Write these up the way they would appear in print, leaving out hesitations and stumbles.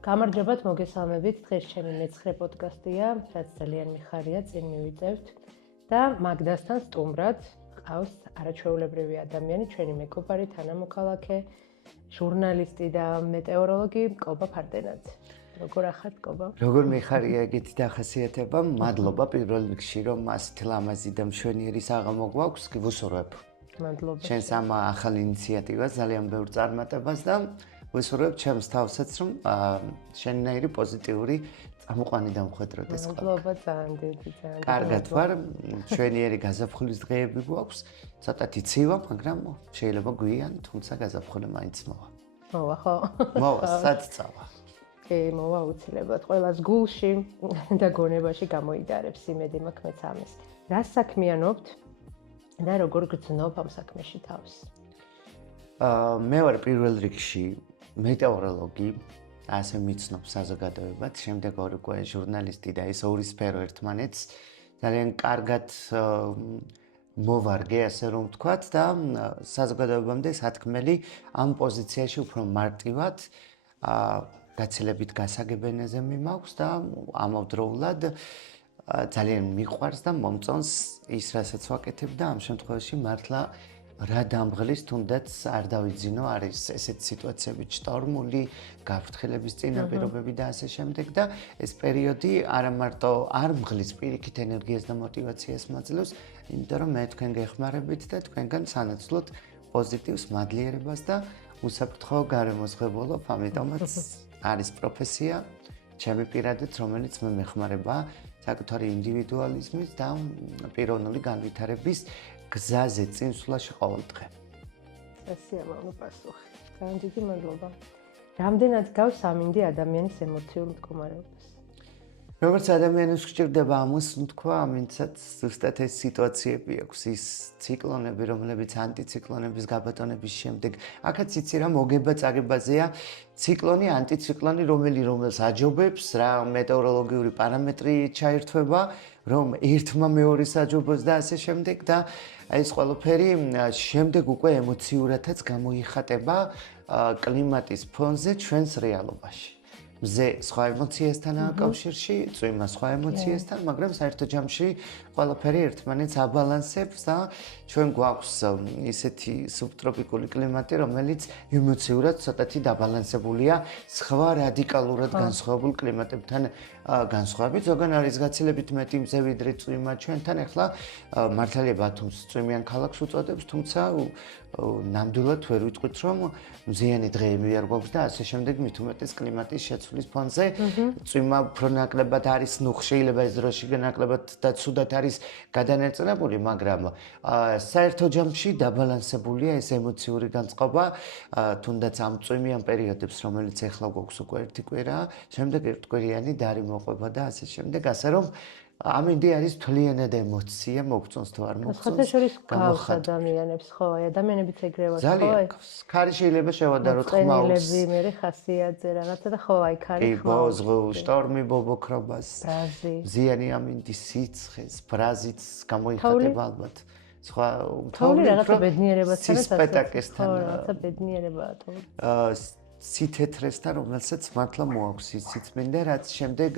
გამარჯობათ, მოგესალმებით. დღეს ჩემი მეცხრე პოდკასტია, რაც ძალიან მიხარია, წინ მივიწევთ და მაგდასთან სტუმრად ყავს არაჩვეულებრივი ადამიანი, ჩვენი მეგობარი, თანამოქალაქე, ჟურნალისტი და მეტეოროლოგი კობა ფარდენაძე. როგორ ახართ, კობა? როგორ მიხარია ეგეთი დახასიათება? მადლობა პირველ რიგში, რომ ასეთი ლამაზი და მშვენიერი საღამო გვაქვს, გივუსურვებ. მადლობა. ჩვენს ამ ახალ ინიციატივას ძალიან ბევრ წარმატებას და ვისურვებ ჩემს თავსაც, რომ შენნაირი პოზიტიური წამოყვანი დამხვედროდეს ყველა. მადლობა ძალიან დიდი, ძალიან. კარგად ვარ, მშვენიერი გაზაფხულის დღეები გვაქვს, ცოტათი ცივა, მაგრამ შეიძლება გვიან, თუმცა გაზაფხული მაინც მოვა. მოვა ხო? მოვა, საწავა. მოვა აუცილებლად ყველას გულში და გონებაში გამოიდარებს, იმედი მაქვს მეც ამის. რას საქმიანობთ და როგორ გრძნობ ამ საქმეში თავს? მე ვარ პირველ რიგში მეტეოროლოგი, ასე მიცნობ საზოგადოებად, შემდეგ ორი კვე ჟურნალისტი და ეს ორი სფერო ერთმანეთს ძალიან კარგად მოვარგე, ასე რომ ვთქვათ და საზოგადოებამდე სათქმელი ამ პოზიციაში უფრო მარტივად გაცილებით გასაგებენაზე მიმაქვს და ამავდროულად ძალიან მიყვარს და მომწონს ის, რასაც ვაკეთებ და ამ შემთხვევაში მართლა რა დამღლის თუნდაც არ დავიძინო, არის ესეთი სიტუაციები შტორმული, გაფრთხილების წინაპირობები და ასე შემდეგ და ეს პერიოდი არა მარტო არ მღლის პირიქით ენერგიას და мотиваციას მაძლევს, იმიტომ რომ მე თქვენ გეხმარებით და თქვენგან სანაცვლოდ პოზიტივს, მადლიერებას და უსაფრთხო გარემოსღებულობ, ამიტომაც არის პროფესია, ჩემი პირადად, რომელიც მე მეხმარება საკუთარი ინდივიდუალიზმის და პიროვნული განვითარების გზაზე წინსვლაში ყოველ დღე. სასიამოვნო პასუხი. ძალიან დიდი მადლობა. რამდენად გავს ამინდი ადამიანის ემოციურ მდგომარეობას? როგორც ადამიანს გჭირდება ამას თქვა, ამინდსაც ზუსტად ეს სიტუაციები აქვს, ის ციკლონები, რომლებიც ანტიციკლონების გაბატონების შემდეგ, აქაც იცი რა მოგება წაგებაზეა, ციკლონი, ანტიციკლონი, რომელს აჯობებს, რა მეტეოროლოგიური პარამეტრი ჩაერთვება, რომ ერთმა მეორეს აჯობოს და ასე შემდეგ და ეს ყველაფერი შემდეგ უკვე ემოციურადაც გამოიხატება კლიმატის ფონზე ჩვენს რეალობაში. მზე სხვა ემოციასთანაა კავშირში, წვიმა სხვა ემოციასთან, მაგრამ საერთო ჯამში ყველაფერი ერთმანეთს აბალანსებს და ჩვენ გვაქვს ისეთი სუბტროპიკული კლიმატი, რომელიც ემოციურად ცოტათი დაბალანსებულია სხვა რადიკალურად განსხვავებულ კლიმატებთან განსხვავებით. ზოგან არის გაცილებით მეტი მზე ვიდრე წვიმა ჩვენთან, ახლა მართალია ბათუმს წვიმიან ქალაქს უწოდებს, თუმცა ნამდვილად ვერ ვიტყვით, რომ მზიანი დღეები არ გვაქვს და ასე შემდეგ, მით უმეტეს კლიმატის შეცვლის ფონზე წვიმა უფრო ნაკლებად არის, შეიძლება ეს დროში ნაკლებად და ცუდად არის გადანაწილებული, მაგრამ საერთო ჯამში დაბალანსებულია ეს ემოციური განწყობა, თუნდაც ამ წვიმიან პერიოდებს, რომელიც ახლა გვაქვს უკვე ერთი კვირა, შემდეგ ერთკვირიანი დარი მოყვება და ასე შემდეგ, ასე რომ ამინდი არის თლიანად ემოცია, მოგწონს თუ არ მოგწონს. სხვათა შორის გავს ადამიანებს, ხო, აი ადამიანებიც ეგრევათ, ხო? ძალიან გავს. ქარი შეიძლება შევადაროთ ხმაურს. ყენილები, მე ხასიათზე რაღაცა და ხო, აი ქარი ხმაურს. შტორმი ბობოქრობას. მზიანი ამინდი სიცხეს, ბრაზიც გამოიხატება ალბათ. სხვა თოვლი რაღაცა ბედნიერებასთან და სპექტაკლებთან. რაღაცა ბედნიერებაა თოვლი. სითეთრესთან, რომელსაც მართლა მოაქვს ის სიწმინდე, რაც შემდეგ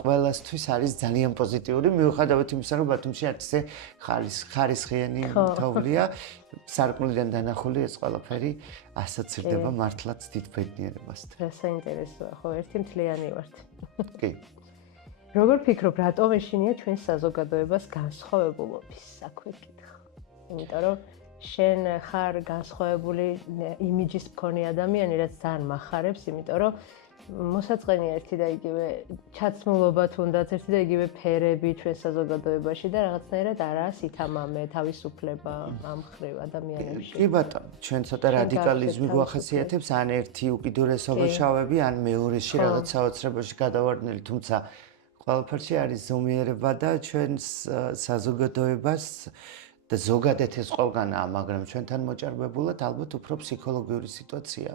ყველასთვის არის ძალიან პოზიტიური, მიუხედავად იმისა, რომ ბათუმში არც ესე ხარისხიანი თოვლია, სარკმლიდან დანახული ეს ყველაფერი ასოცირდება მართლაც დიდ ბედნიერებასთან. რა საინტერესოა, ხო, ერთი მთლიანი ვართ. კი. როგორ ფიქრობ, რატომ ეშინია ჩვენ საზოგადოებას განსხვავებულობის საქმე კითხვა? იმიტომ რომ შენ ხარ განსხვავებული იმიჯის მქონე ადამიანი, რაც ძალიან מחარებს, იმიტომ რომ მოსაწყენია ერთი და იგივე ჩაცმულობა თუნდაც ერთი და იგივე ფერები ჩვენ საზოგადოებაში და რაღაცნაირად არაა სითამამე, თავისუფლება ამ ხრივ ადამიანებში. კი ბატონო, ჩვენ ცოტა რადიკალიზმი გვახასიათებს, ან ერთი უკიდურესობა შავები, ან მეორეში რაღაც საოცრებაში გადავარდნილი, თუმცა ყველაფერში არის ზომიერება და ჩვენს საზოგადოებას და ზოგადად ეს ყველგანაა, მაგრამ ჩვენთან მოჭარბებულად ალბათ უფრო ფსიქოლოგიური სიტუაცია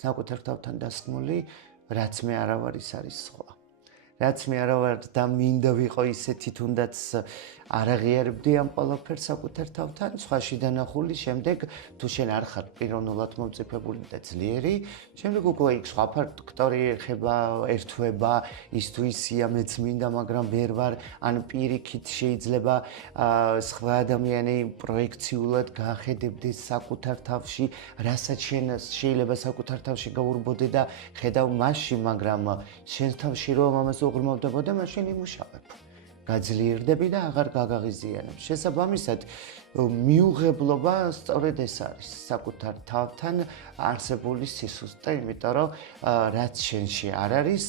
საკუთარ თავთან დასმული, რაც მე არა ვარ, ის არის სხვა. რაც მე არა ვარ და მინდა ვიყო ისეთი თუნდაც არ აღიარებდი ამ ყველაფერს საკუთარ თავთან, სხვაში დანახული, შემდეგ თუ შენ არ ხარ პიროვნულად მომწიფებული და ძლიერი, შემდეგ უკვე იქ სხვა ფაქტორი ეხება, ერთვება, ის თუ ისია მეც მინდა, მაგრამ ვერ ვარ, ან პირიქით შეიძლება სხვა ადამიანი პროექციულად გაახედებდეს საკუთარ თავში, რასაც შენ შეიძლება საკუთარ თავში გაურბოდე და ხედავ მასში, მაგრამ შენს თავში რომ ამას უღრმავდებოდა, მაშინ იმუშავებ. გაძლიერდები და აღარ გაგაღიზიანებ. შესაბამისად, მიუღებლობა სწორედ ეს არის, საკუთარ თავთან არსებული სისუსტე, იმიტომ რომ რაც შენში არ არის,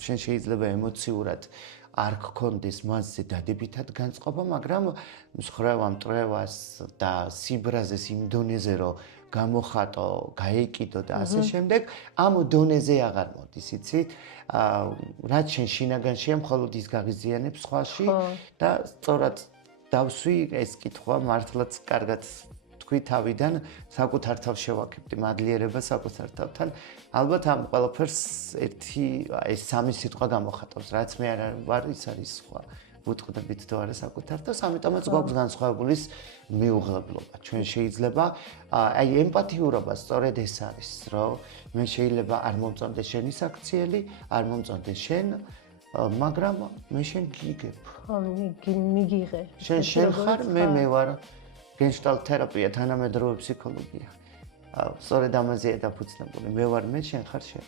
შენ შეიძლება ემოციურად არ გქონდეს მასზე დადებითად განწყობა, მაგრამ მსხრევა მტრევას და სიბრაზეს იმ დონეზე რომ გამოხატო, გაეკიდო და ასე შემდეგ, ამ დონეზე აღარ მოდის, იცით? რაც შენ შინაგანშია, მხოლოდ ის გაღიზიანებს სხვაში და სწორად დავსვი ეს კითხვა მართლაც კარგად თქვი თავიდან საკუთარ თავს შევაკებდი მადლიერება საკუთარ თავთან. ალბათ ამ ყველაფერს ეს სამი სიტყვა გამოხატავს, რაც მე არ ვარ, ის არის სხვა. ვუტყდებით თუ არა საკუთარ თავს, ამიტომაც გვაქვს განსხვავებული მიუღებლობა. ჩვენ შეიძლება აი ემპათიურობა სწორედ ეს არის, რომ მე შეიძლება არ მომწონდეს შენი საქციელი, არ მომწონდეს შენ, მაგრამ მე შენ გიგებ. ხო, მიგიღე. შენ ხარ, მე ვარ. გენშტალტ თერაპია, თანამედროვე ფსიქოლოგია. სწორედ ამაზეა დაფუძნებული. მე ვარ მე, შენ ხარ შენ.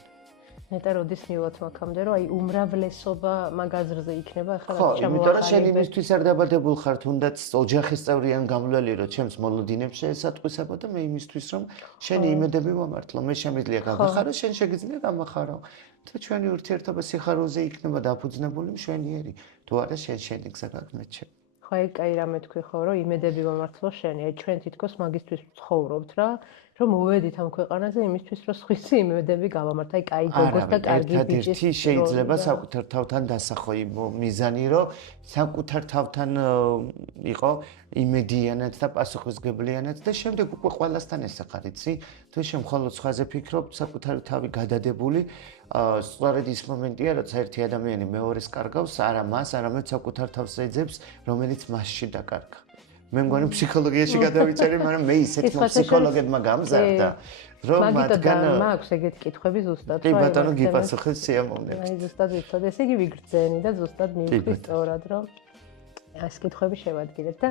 მეტა როდის მივოთ მაგამდე, რომ აი უმრავლესობა მაგაზრზე იქნება, ახლა ხო, იმიტომ რომ შენ იმისთვის არ დაბადებულ ხარ, თუნდაც ოჯახის წევრიან გამვლელი, რომ ჩემს მოლოდინებს შეესატყვისებო და მე იმისთვის რომ შენი იმედები მომართლო, მე შემიძლია გაგახარო, შენ შეგიძლია გამახარო. თუ ჩვენი ურთიერთობა სიხარულზე იქნება დაფუძნებული მშვენიერი, თუ არა შენი გზა გაგმეჩე. ხო, აი კაი რამე თქვი ხო, რომ იმედები მომართლო შენი, აი ჩვენ თითქოს მაგისთვის ვცხოვრობთ რა. რომ მოვედით ამ ქვეყანაზე იმისთვის რომ სხვისი იმედები გავამართ, აი კაი გოგოს და კარგი ბიჭის. ერთადერთი შეიძლება საკუთარ თავთან დასახო მიზანი, რომ საკუთარ თავთან იყო იმედიანად და პასუხისმგებლიანად და შემდეგ უკვე ყველასთან ესე ხარ, იცი? თუ შენ მხოლოდ სხვაზე ფიქრობ, საკუთარი თავი გადადებული, სწორედ ის მომენტია, როცა ერთი ადამიანი მეორეს კარგავს, არა მას, არამედ საკუთარ თავს ეძებს, რომელიც მასში დაკარგა. მე მგონი ფსიქოლოგიაში გადავიწერე, მაგრამ მე ისეთ ფსიქოლოგებმა გამზარდა, რომ მათგან მაქვს ეგეთი კითხვები ზუსტად. კი ბატონო, გიპასუხეთ სიამოვნებით. აი ზუსტად ვიცოდი, ესე იგი ვიგრძენი და ზუსტად მივხვდი სწორად, რომ ეს კითხვები შევადგინეთ და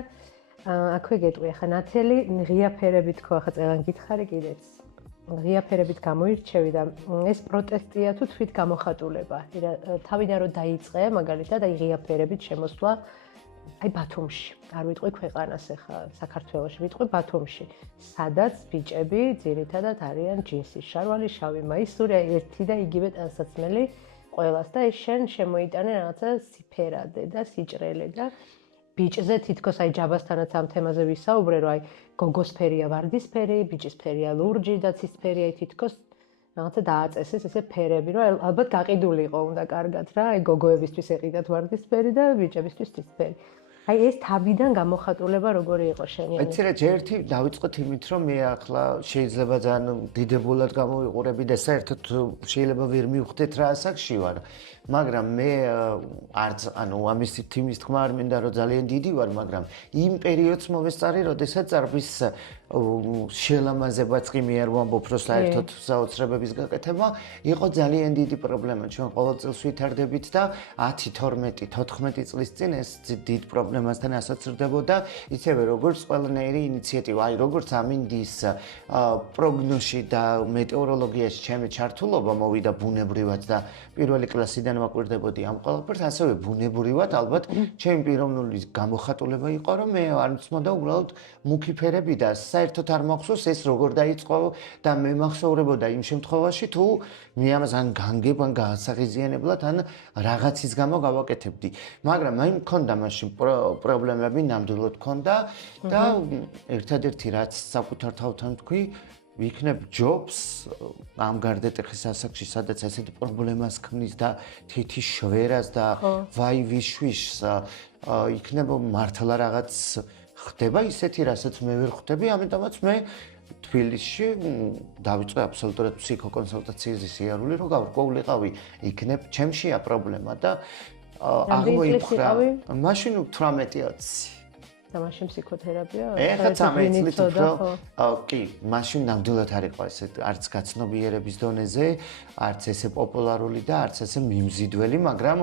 აქვე გეტყვი, ახლა ნათელი ღია ფერებით ხო, ახლა წელან გითხარი კიდეც. ღია ფერებით გამოირჩევი და ეს პროტესტია თუ თვით გამოხატულება. თავიდან რომ დაიწყე, მაგალითად, აი ღია ფერებით შემოსვლა აი ბათუმში. არ ვიტყვი ქვეყანას ახლა საქართველოში, ვიტყვი ბათუმში. სადაც ბიჭები ძირითადად არიან ჯინსის შარვალი, შავი მაისური, აი ერთი და იგივე ტანსაცმელი ყველას და ეს შენ შემოიტანე რაღაცა სიფერადე და სიჭრელე და ბიჭზე თითქოს აი ჯაბასთანაც ამ თემაზე ვისაუბრე, რომ აი გოგოს ფერია ვარდისფერი, ბიჭის ფერია ლურჯი და ცისფერი, აი თითქოს რაღაცა დააწესეს ესე ფერები, რომ ალბათ გაყიდული იყო უნდა კარგად რა, აი გოგოებისთვის ეყიდათ ვარდისფერი და ბიჭებისთვის ცისფერი. აი ეს თავიდან გამოხატულება როგორი იყო შენი? აი ცერა ერთი დავიწყოთ იმით, რომ მე ახლა შეიძლება ძალიან დიდებულად გამოვიყურები და საერთოდ შეიძლება ვერ მივხვდეთ რა ასაკში ვარ. მაგრამ მე არც ანუ ამის თემის თქმა არ მინდა რომ ძალიან დიდი ვარ, მაგრამ იმ პერიოდს მოვესწარი, როდესაც არბის შელამაზებაც კი მე არ ვამბობ, რომ საერთოდ საოცრებების გაკეთება იყო ძალიან დიდი პრობლემა. ჩვენ ყოველ წელს ვითარდებით და 10, 12, 14 წლის წინ ეს დიდ პრობლემასთან ასოცირდებოდა, ისევე როგორც ყველანაირი ინიციატივა, აი როგორც ამინდის პროგნოზში და მეტეოროლოგიაში ჩემი ჩართულობა მოვიდა ბუნებრივად და პირველი კლასიდან ვაკვირდებოდი ამ ყველაფერს, ასევე ბუნებრივად ალბათ ჩემი პიროვნული გამოხატულება იყო, რომ მე არ მწმოდა უბრალოდ მუქი ფერები და საერთოდ არ მახსოვს ეს როგორ დაიწყო და მე მახსოვრებოდა იმ შემთხვევაში თუ მე ამას ან განგებ ან გაასაღიზიანებლად ან რაღაცის გამო გავაკეთებდი. მაგრამ აი მქონდა მაშინ პრობლემები ნამდვილად მქონდა და ერთადერთი რაც საკუთარ თავთან თქვი ვიქნებ ჯობს ამ გარდატეხის ასაკში, სადაც ესეთი პრობლემას ქმნის და თითი შვერას და ვაი ვიშვიშს იქნება მართლა რაღაც ხდება ისეთი, რასაც მე ვერ ხვდები, ამიტომაც მე თბილისში დავიწყე აბსოლუტურად ფსიქოკონსულტაციის სიარული, რომ გავყოლიყავი, იქნებ ჩემშია პრობლემა და აღმოიფხრა მაშინ 18-20 და მაშინ ფსიქოთერაპია? ეხლა 13 წლით უფრო კი, მაშინ ნამდვილად არ იყო ესე არც გაცნობიერების დონეზე, არც ესე პოპულარული და არც ესე მიმზიდველი, მაგრამ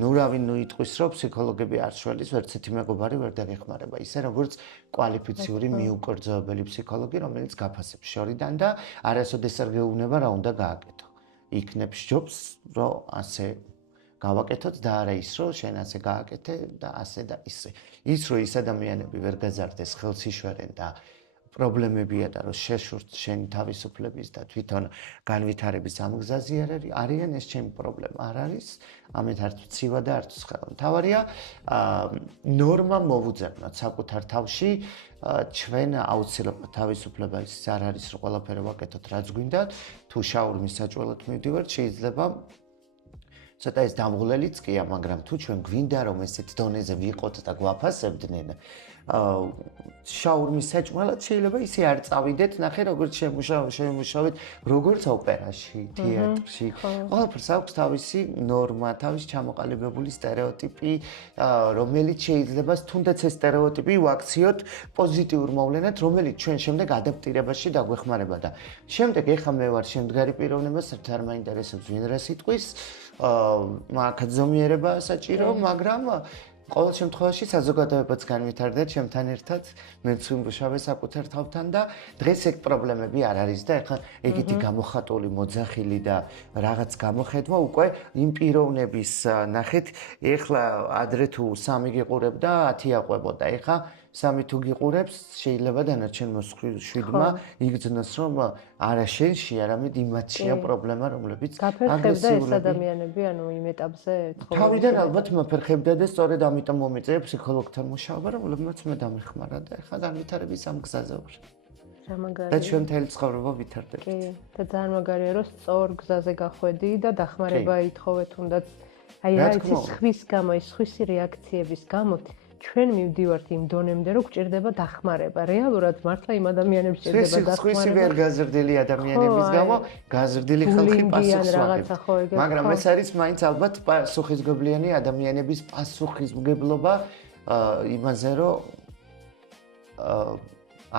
ნურავინ იტყვის, რომ ფსიქოლოგები არ შველის, ვერცერთი მეგობარი ვერ დაგეხმარება, ისე როგორც კვალიფიციური მიუკერძოებელი ფსიქოლოგი, რომელიც გაფასებს შორიდან და არასოდეს არ გეუბნება რა უნდა გააკეთო. იქნებს ჯობს, რომ ასე გავაკეთოთ და არა ის, რომ შენ ასე გააკეთე და ასე და ისე. ის რომ ის ადამიანები ვერ გაზარდეს, ხელს იშვერენ და პრობლემებია და რომ შეშურთ შენი თავისუფლების და თვითონ განვითარების ამ გზაზე არიან, ეს ჩემი პრობლემა არ არის. ამით არც ვცივა და არც ვსხელა. მთავარია ნორმა მოვუძებნოთ საკუთარ თავში, ჩვენ აუცილებლად თავისუფლება ის არ არის, რომ ყველაფერი ვაკეთოთ, რაც გვინდათ. თუ შაურმის საჭველად მივდივართ, შეიძლება ცოტა ეს დამღლელიც კია, მაგრამ თუ ჩვენ გვინდა რომ ესეთ დონეზე ვიყოთ და გვაფასებდნენ, შაურმის საჭმელად შეიძლება ისე არ წავიდეთ, ნახე როგორც შემუშავეთ, როგორც ოპერაში, თეატრში. ყველაფერს აქვს თავისი ნორმა, თავისი ჩამოყალიბებული სტერეოტიპი, რომელიც შეიძლება თუნდაც ეს სტერეოტიპი ვაქციოთ პოზიტიურ მოვლენად, რომელიც ჩვენ შემდეგ ადაპტირებაში დაგვეხმარება და შემდეგ ეხა მე ვარ შემდგარი პიროვნება, საერთოდ არ მაინტერესებს ვინ რას იტყვის, მაგათ ზომიერებაა საჭირო, მაგრამ ყოველ შემთხვევაში საზოგადოებაც განვითარდა ჩემთან ერთად, მეც ვიმუშავე საკუთარ თავთან და დღეს ეგ პრობლემები არ არის და ეხლა ეგეთი გამოხატული, მოძახილი და რაღაც გამოხედვა უკვე იმ პიროვნების ნახეთ, ეხლა ადრე თუ 3 გიყურებდა, 10 აყვებოდა, ეხლა 3 თუ გიყურებს, შეიძლება დანარჩენ 7-მა იგრძნოს, რომ არა შენში, არამედ იმათშია პრობლემა, რომლებიც გაფერხებდა ეს ადამიანები, ანუ იმ ეტაპზე თავიდან ალბათ მაფერხებდა და სწორედ ამიტომ მომიწია ფსიქოლოგთან მუშაობა, რომლებმაც მე დამეხმარა და ეხლა განვითარების ამ გზაზე ვარ. რა მაგარია. და ჩვენ მთელი ცხოვრება ვითარდებთ. კი, და ძალიან მაგარია, რომ სწორ გზაზე გახვედი და დახმარება ითხოვე თუნდაც. აი რა იცი, ხვის გამო, ის ხვისი რეაქციების გამო ჩვენ მივდივართ იმ დონემდე, რომ გვჭირდება დახმარება. რეალურად მართლა იმ ადამიანებს შეიძლება დახმარება. ხვისი ვერ გაზრდილი ადამიანების გამო, გაზრდილი ხალხი პასუხისმგებლობა. მაგრამ ეს არის მაინც ალბათ პასუხისმგებლიანი ადამიანების პასუხისმგებლობა იმაზე, რომ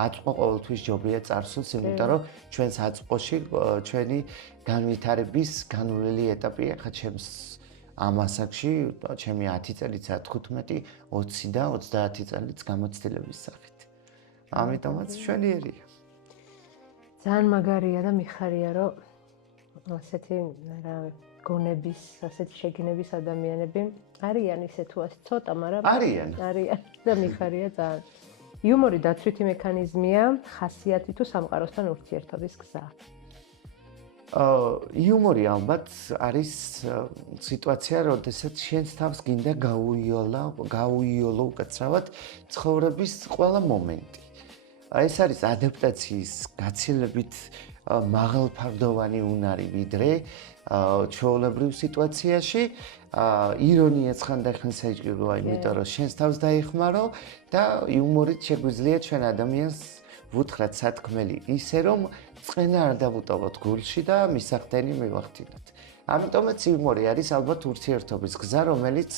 აწყვო ყოველთვის ჯობია წარსულს, იმიტომ რომ ჩვენს აწყვოში ჩვენი განვითარების განვლილი ეტაპია ხა ჩემს ამ ასაკში, ჩემი 10 წელიწად 15, 20 და 30 წელიც გამოცდილების სახით. ამიტომაც მშვენიერია. ძალიან მაგარია და მიხარია, რომ ასეთი რა გონების, ასეთი შეგნების ადამიანები არიან ისე თუ ასე ცოტა, მაგრამ არიან და მიხარია ძალიან. იუმორი დაცვითი მექანიზმია, ხასიათი თუ სამყაროსთან ურთიერთობის გზა. იუმორი ალბათ არის სიტუაცია, როდესაც შენს თავს გინდა გაუიოლო უკაცრავად ცხოვრების ყველა მომენტი. ეს არის ადაპტაციის გაცილებით მაღალფარდოვანი უნარი, ვიდრე ჩვეულებრივ სიტუაციაში. ირონიაც ხანდახან საჭიროა, იმიტომ რომ შენს თავს დაიხმარო და იუმორით შეგვიძლია ჩვენ ადამიანს ვუთხრათ სათქმელი ისე, რომ წყენა არ დავუტოვოთ გულში და მისახდენი მივახდინოთ. ამიტომაც იუმორი არის ალბათ ურთიერთობის გზა, რომელიც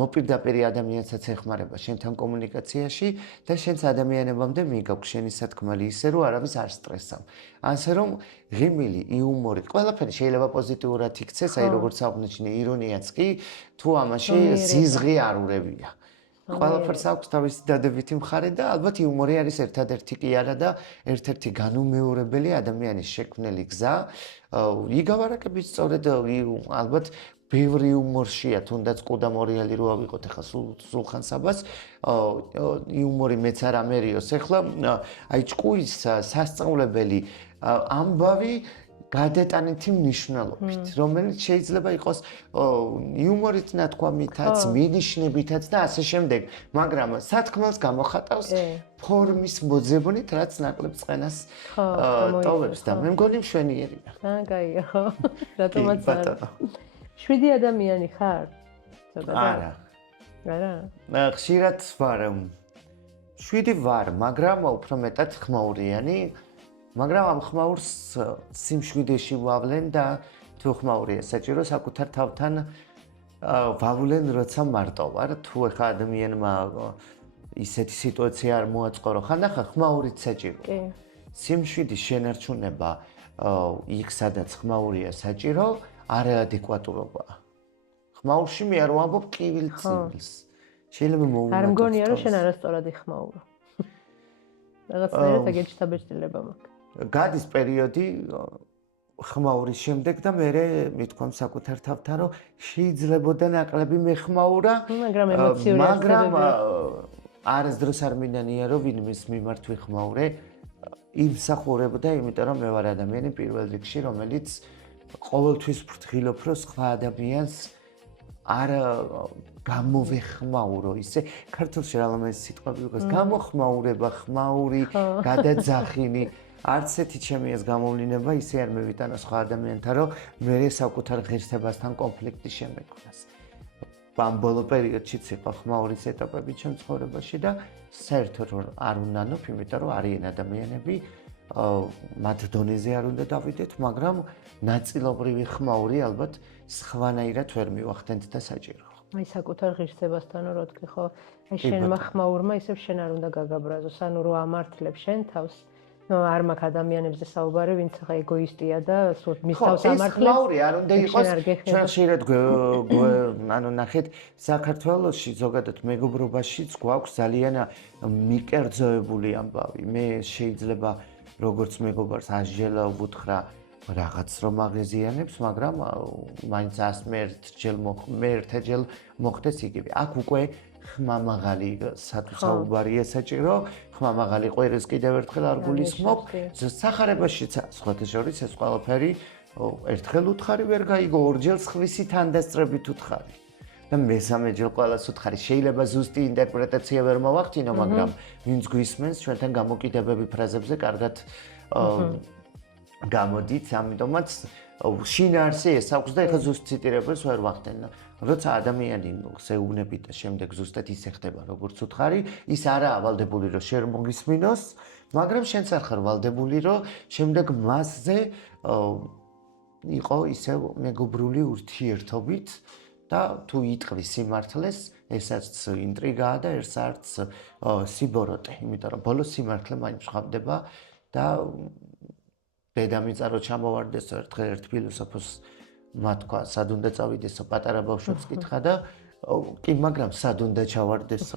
მოპირდაპირი ადამიანსაც ეხმარება შენთან კომუნიკაციაში და შენს ადამიანებამდე მიგაქვს შენი სათქმელი ისე, რომ არავის არ სტრესავ. ასე რომ ღიმილი, იუმორი, ყველაფერი შეიძლება პოზიტიურად იქცეს, აი როგორც აღნიშნე, ირონიაც კი, თუ ამაში ზიზღი არ ურევია. ყველაფერს აქვს თავისი დადებითი მხარე და ალბათ იუმორი არის ერთადერთი კი არა და ერთ-ერთი განუმეორებელი ადამიანის შექმნელი გზა. იგავარაკებით სწორედ ალბათ ბევრი იუმორშია, თუნდაც ყუდა მორიალი რო ავიღოთ ახლა სულხან საბას, იუმორი მეც არ ამერიოს. ახლა აი ჭკუის სასწავლებელი ამბავი გადატანითი მნიშვნელობით, რომელიც შეიძლება იყოს იუმორით ნათქვამითაც, მინიშნებითაც და ასე შემდეგ, მაგრამ სათქმელს გამოხატავს ფორმის მოძებნით, რაც ნაკლებ წყენას ტოვებს და მე მგონი მშვენიერია. კაია, ხო? რატომაც არა. 7 ადამიანი ხარ? არა. არა? ხშირად ვარ. 7 ვარ, მაგრამ უფრო მეტად ხმაურიანი. მაგრამ ამ ხმაურს სიმშვიდეში ვავლენ და თუ ხმაურია საჭირო საკუთარ თავთან ვავლენ როცა მარტო ვარ, თუ ეხა ადამიანმა ისეთი სიტუაცია არ მოაწყო, რომ ხანდახან ხმაურით საჭირო. კი. სიმშვიდის შენარჩუნება იქ სადაც ხმაურია საჭირო, არაადეკვატურობაა. ხმაურში მე არ ვამბობ კივილ-ცივილს. შეიძლება მოუმატო. არ მგონია რომ შენ არასწორად იხმაურო. რაღაცნაირად ეგეთი შთაბეჭდილება მაქვს. გადის პერიოდი ხმაურის შემდეგ და მე მithქვამ საკუთარ თავთან, რომ შეიძლებოდა ნაკლები მეხმაურა, მაგრამ ემოციური მაგრამ არასდროს არ მინდანია, რომ ვინმეს მიმართ ვიხმაურე, იმსახურებოდა, იმიტომ რომ მე ვარ ადამიანი პირველ რიგში, რომელიც ყოველთვის ვფრთხილობ, რომ სხვა ადამიანს არ გამოვეხმაურო ისე ქართულში რამე სიტყვები ვიგოს გამოხმაურება, ხმაური, გადაძახინი არც ერთი ჩემი ეს გამოვლინება ისე არ მევიტანა სხვა ადამიანთან, რომ მე საკუთარ ღირსებასთან კონფლიქტი შემექმნას. ამ ბოლო პერიოდშიც იყო ხმაურის ეტაპები ჩემ ცხოვრებაში და საერთოდ არ უნანობ, იმიტომ რომ არიან ადამიანები, მათ დონეზე არ უნდა დავიდეთ, მაგრამ ნაწილობრივი ხმაური ალბათ სხვანაირად ვერ მივახდენთ და საჭიროა. აი საკუთარ ღირსებასთან რო თქვი ხო, აი შენმა ხმაურმა ისევ შენ არ უნდა გაგაბრაზოს, ანუ რო ამართლებ შენ თავს. არ მაქვს ადამიანებზე საუბარი, ვინც ხა ეგოისტია და სულ მის თავს ამართლებს. ხო, ეს ხმაური არ უნდა იყოს. ჩვენ ხშირად ანუ ნახეთ, საქართველოში ზოგადად მეგობრობაშიც გვაქვს ძალიან მიკერძოებული ამბავი. მე შეიძლება როგორც მეგობარს ასჯელა ვუთხრა რაღაც რომ აღეზიანებს, მაგრამ მაინც 100 ერთჯერ მოხდეს იგივე. აქ უკვე ხმამაღალი საუბარია საჭირო, ხმამაღალი ყვირს კიდევ ერთხელ არ გულისხმობ. სახარებაშიც სხვათა შორის ეს ყველაფერი ერთხელ უთხარი ვერ გაიგო, ორჯერ სხვისი თანდასწრებით უთხარი. და მესამეჯერ ყველას უთხარი. შეიძლება ზუსტი ინტერპრეტაცია ვერ მოვახდინო, მაგრამ ვინც გვისმენს ჩვენთან გამოკიდებები ფრაზებზე კარგად გამოდით, ამიტომაც შინაარსი ეს აქვს და ეხლა ზუსტ ციტირებას ვერ ვახდენ. როცა ადამიანი შეუნები და შემდეგ ზუსტად ისე ხდება, როგორც უთხარი, ის არა ავალდებული, რომ შენ მოგისმინოს, მაგრამ შენც არ ხარ ვალდებული, რომ შემდეგ მასზე იყო ისე მეგობრული ურთიერთობით და თუ იტყვის სიმართლეს, ესაც ინტრიგაა და ესაც სიბოროტე, იმიტომ რომ ბოლოს სიმართლე მაინც ხავდება და დედამიწა რო ჩამოვარდესო ერთხელ ერთ ფილოსოფოს მათქვა სად უნდა წავიდესო პატარა ბავშვებს კითხა და კი მაგრამ სად უნდა ჩავარდესო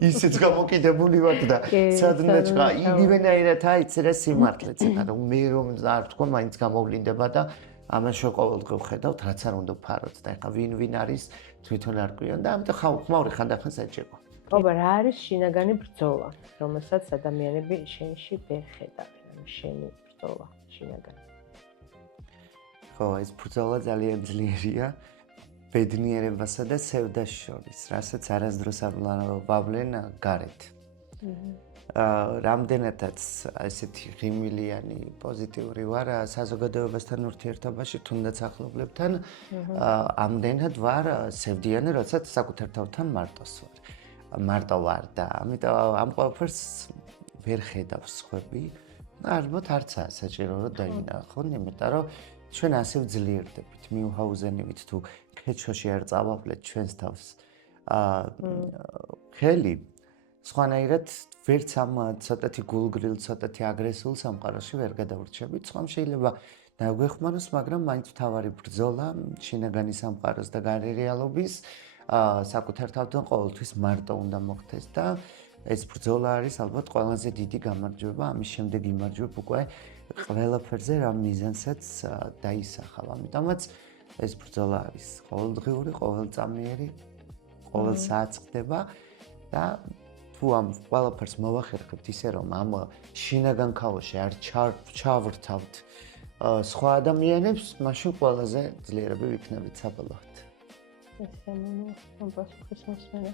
ისიც გამოკიდებული ვარ და სად უნდა ჩა იგივენაირად აიცერა სიმართლეც და მე რომ არ თქვა მაინც გამოვლინდება და ამან შოყოველდღე ვხედავთ რაც არ უნდა ფაროთ და ეხა ვინ არის თვითონ არ ყვიან და ამიტომ ხმაური ხანდახან საჭირო. აბა რა არის შინაგანი ბრძოლა რომელსაც ადამიანები შენში ვერ ხედავენ შენი ბრძოლა შინაგანი. ხო, ეს ბრძოლა ძალიან ძლიერია ბედნიერებასა და სევდას შორის, რასაც არასდროს არ ვავლენ გარეთ. რამდენადაც ესეთი ღიმილიანი პოზიტიური ვარ საზოგადოებასთან ურთიერთობაში, თუნდაც ახლობლებთან, ამდენად ვარ სევდიანი, როდესაც საკუთარ თავთან მარტო ვარ და ამიტომ ამ ყველაფერს ვერ ხედავს სხვები. ალბათ არცაა საჭირო რომ დაინახონ, იმიტომ რომ ჩვენ ასე ვძლიერდებით, მიუჰაუზენივით თუ ქეჩოში არ წავავლეთ ჩვენს თავს. ხელი სხვანაირად ვერც ამ ცოტათი გულგრილ, ცოტათი აგრესიულ სამყაროში ვერ გადავრჩებით. სხვამ შეიძლება დაგვეხმაროს, მაგრამ მაინც თავარი ბრძოლა შინაგანი სამყაროს და გარე რეალობის საკუთარ თავთან ყოველთვის მარტო უნდა მოხდეს და ეს ბრძოლა არის ალბათ ყველაზე დიდი გამარჯვება, ამის შემდეგ იმარჯვებ უკვე ყველაფერზე, რამ მიზანსაც დაისახავ. ამიტომაც ეს ბრძოლა არის ყოველდღიური, ყოველწამიერი, ყოველ საათს ხდება და თუ ამ ყველაფერს მოვახერხებთ ისე, რომ ამ შინაგან ქაოსში არ ჩავრთავთ სხვა ადამიანებს, მაშინ ყველაზე ძლიერები ვიქნებით საბოლოოდ. ესე მომპასუხეს მოსმენა.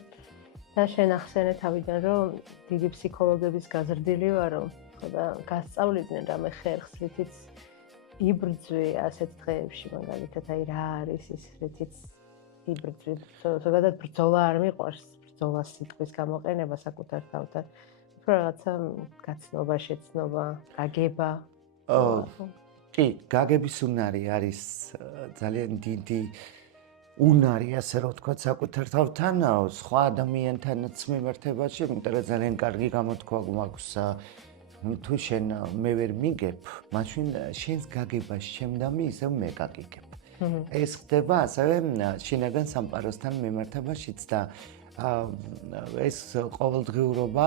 და შენ ახსენე თავიდან, რომ დიდი ფსიქოლოგების გაზრდილი ვარ, რომ ხო და გასწავლიდნენ რამე ხერხს, რითიც იბრძვი ასეთ დღეებში, მაგალითად, აი რა არის ის, რითიც იბრძვი. ზოგადად ბრძოლა არ მიყვარს, ბრძოლა სიტყვის გამოყენება საკუთარ თავთან. უფრო რაღაცა გაცნობა, შეცნობა, გაგება. კი, გაგების უნარი არის ძალიან დიდი უნარი, ასე რომ ვთქვათ, საკუთარ თავთან, სხვა ადამიანთანაც მიმართებაში, იმიტომ რომ ძალიან კარგი გამოთქვა გვაქვს, თუ შენ მე ვერ მიგებ, მაშინ შენს გაგებას შემდამი ისევ მე გაგიგებ. ეს ხდება ასევე შინაგან სამყაროსთან მიმართებაშიც და ეს ყოველდღიურობა,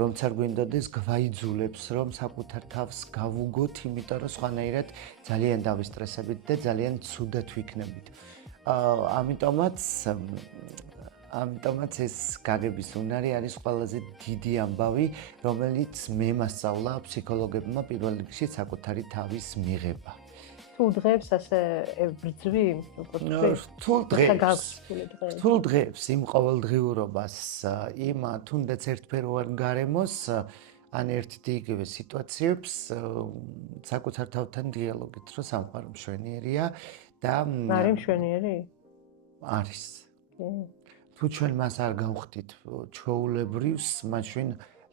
რომც არ გვინდოდეს, გვაიძულებს, რომ საკუთარ თავს გავუგოთ, იმიტომ რომ სხვანაირად ძალიან დავისტრესებით და ძალიან ცუდად ვიქნებით. ამიტომაც ეს გაგების უნარი არის ყველაზე დიდი ამბავი, რომელიც მე მასწავლა ფსიქოლოგებმა პირველ რიგში საკუთარი თავის მიღება. თუ დღეებს ასე ებრძვი, რთულ დღეებს იმ ყოველდღიურობას, იმ თუნდაც ერთფეროვან გარემოს, ან ერთ და იგივე სიტუაციებს საკუთარ თავთან დიალოგით, რომ სამყარო მშვენიერია და არის მშვენიერი? არის. თუ ჩვენ მას არ გავხდით ჩვეულებრივს, მაშინ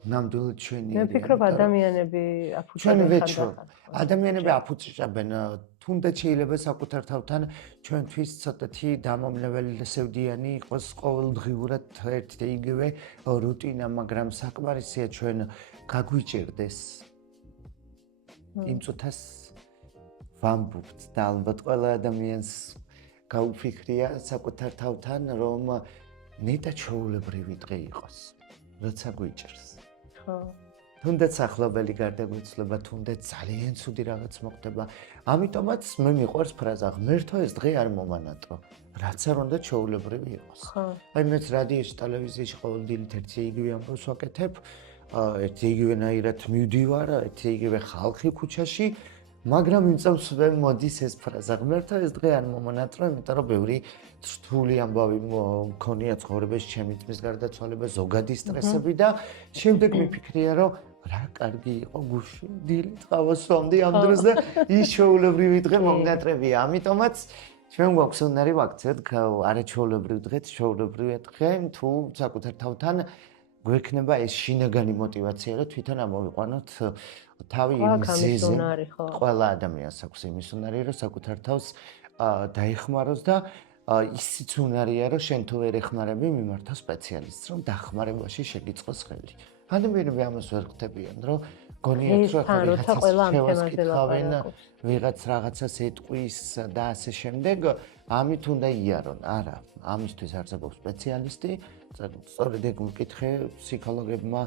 ნამდვილად მშვენიერია. მე ვფიქრობ, ადამიანები აფუჭებენ ხანდახან. ადამიანები აფუჭებენ, თუნდაც შეიძლება საკუთარ თავთან ჩვენთვის ცოტათი დამამნეველი იყოს ყოველდღიურად ერთ და იგივე რუტინა, მაგრამ საკმარისია ჩვენ გაგვიჭირდეს იმ წუთას ვამბობთ და ალბათ ყველა ადამიანს გაუფიქრია საკუთარ თავთან, რომ ნეტა ჩვეულებრივი დღე იყოს, როცა გვიჭირს. ხო. თუნდაც ახლობელი გარდაგვეცლება, თუნდაც ძალიან ცუდი რაღაც მოხდება. ამიტომაც მე მიყვარს ფრაზა, ღმერთო ეს დღე არ მომანატრო, რაც არ უნდა ჩვეულებრივი იყოს. ხო. აი მეც რადიოში, ტელევიზიაში ყოველდღიურად ერთი იგივე ამბავს ვაკეთებ, ერთი იგივენაირად მივდივარ, ერთი იგივე ხალხი ქუჩაში, მაგრამ იმ წამს მოდის ეს ფრაზა, ღმერთო ეს დღე არ მომანატრო, იმიტომ რომ ბევრი რთული ამბავი მქონია ცხოვრებაში, ჩემი ძმის გარდაცვალება, ზოგადი სტრესები და შემდეგ მიფიქრია, რომ რა კარგი იყო გუშინ დილით ყავასვამდი ამ დროს და ის ჩვეულებრივი დღე მომნატრებია. ამიტომაც ჩვენ გვაქვს უნარი ვაქცევთ არაჩვეულებრივ დღეს, ჩვეულებრივი დღე, თუ საკუთარ თავთან გვექნება ეს შინაგანი мотиваცია, რომ თვითონ ამოვიყვანოთ თავი მზეზე. ყველა ადამიანს აქვს იმის უნარი, რომ საკუთარ თავს დაეხმაროს და ისიც უნარია, რომ შენ თუ ვერ ეხმარები, მიმართა სპეციალისტს, რომ დახმარებაში შეგიწყოს ხელი. ადამიანები ამას ვერ ხდებიან, რომ გონიათ, რომ ვიღაც რაღაცას ეტყვის და ასე შემდეგ, ამით უნდა იარონ. არა, ამისთვის არსებობს სპეციალისტი. სწორედ ეგ მკითხე ფსიქოლოგებმა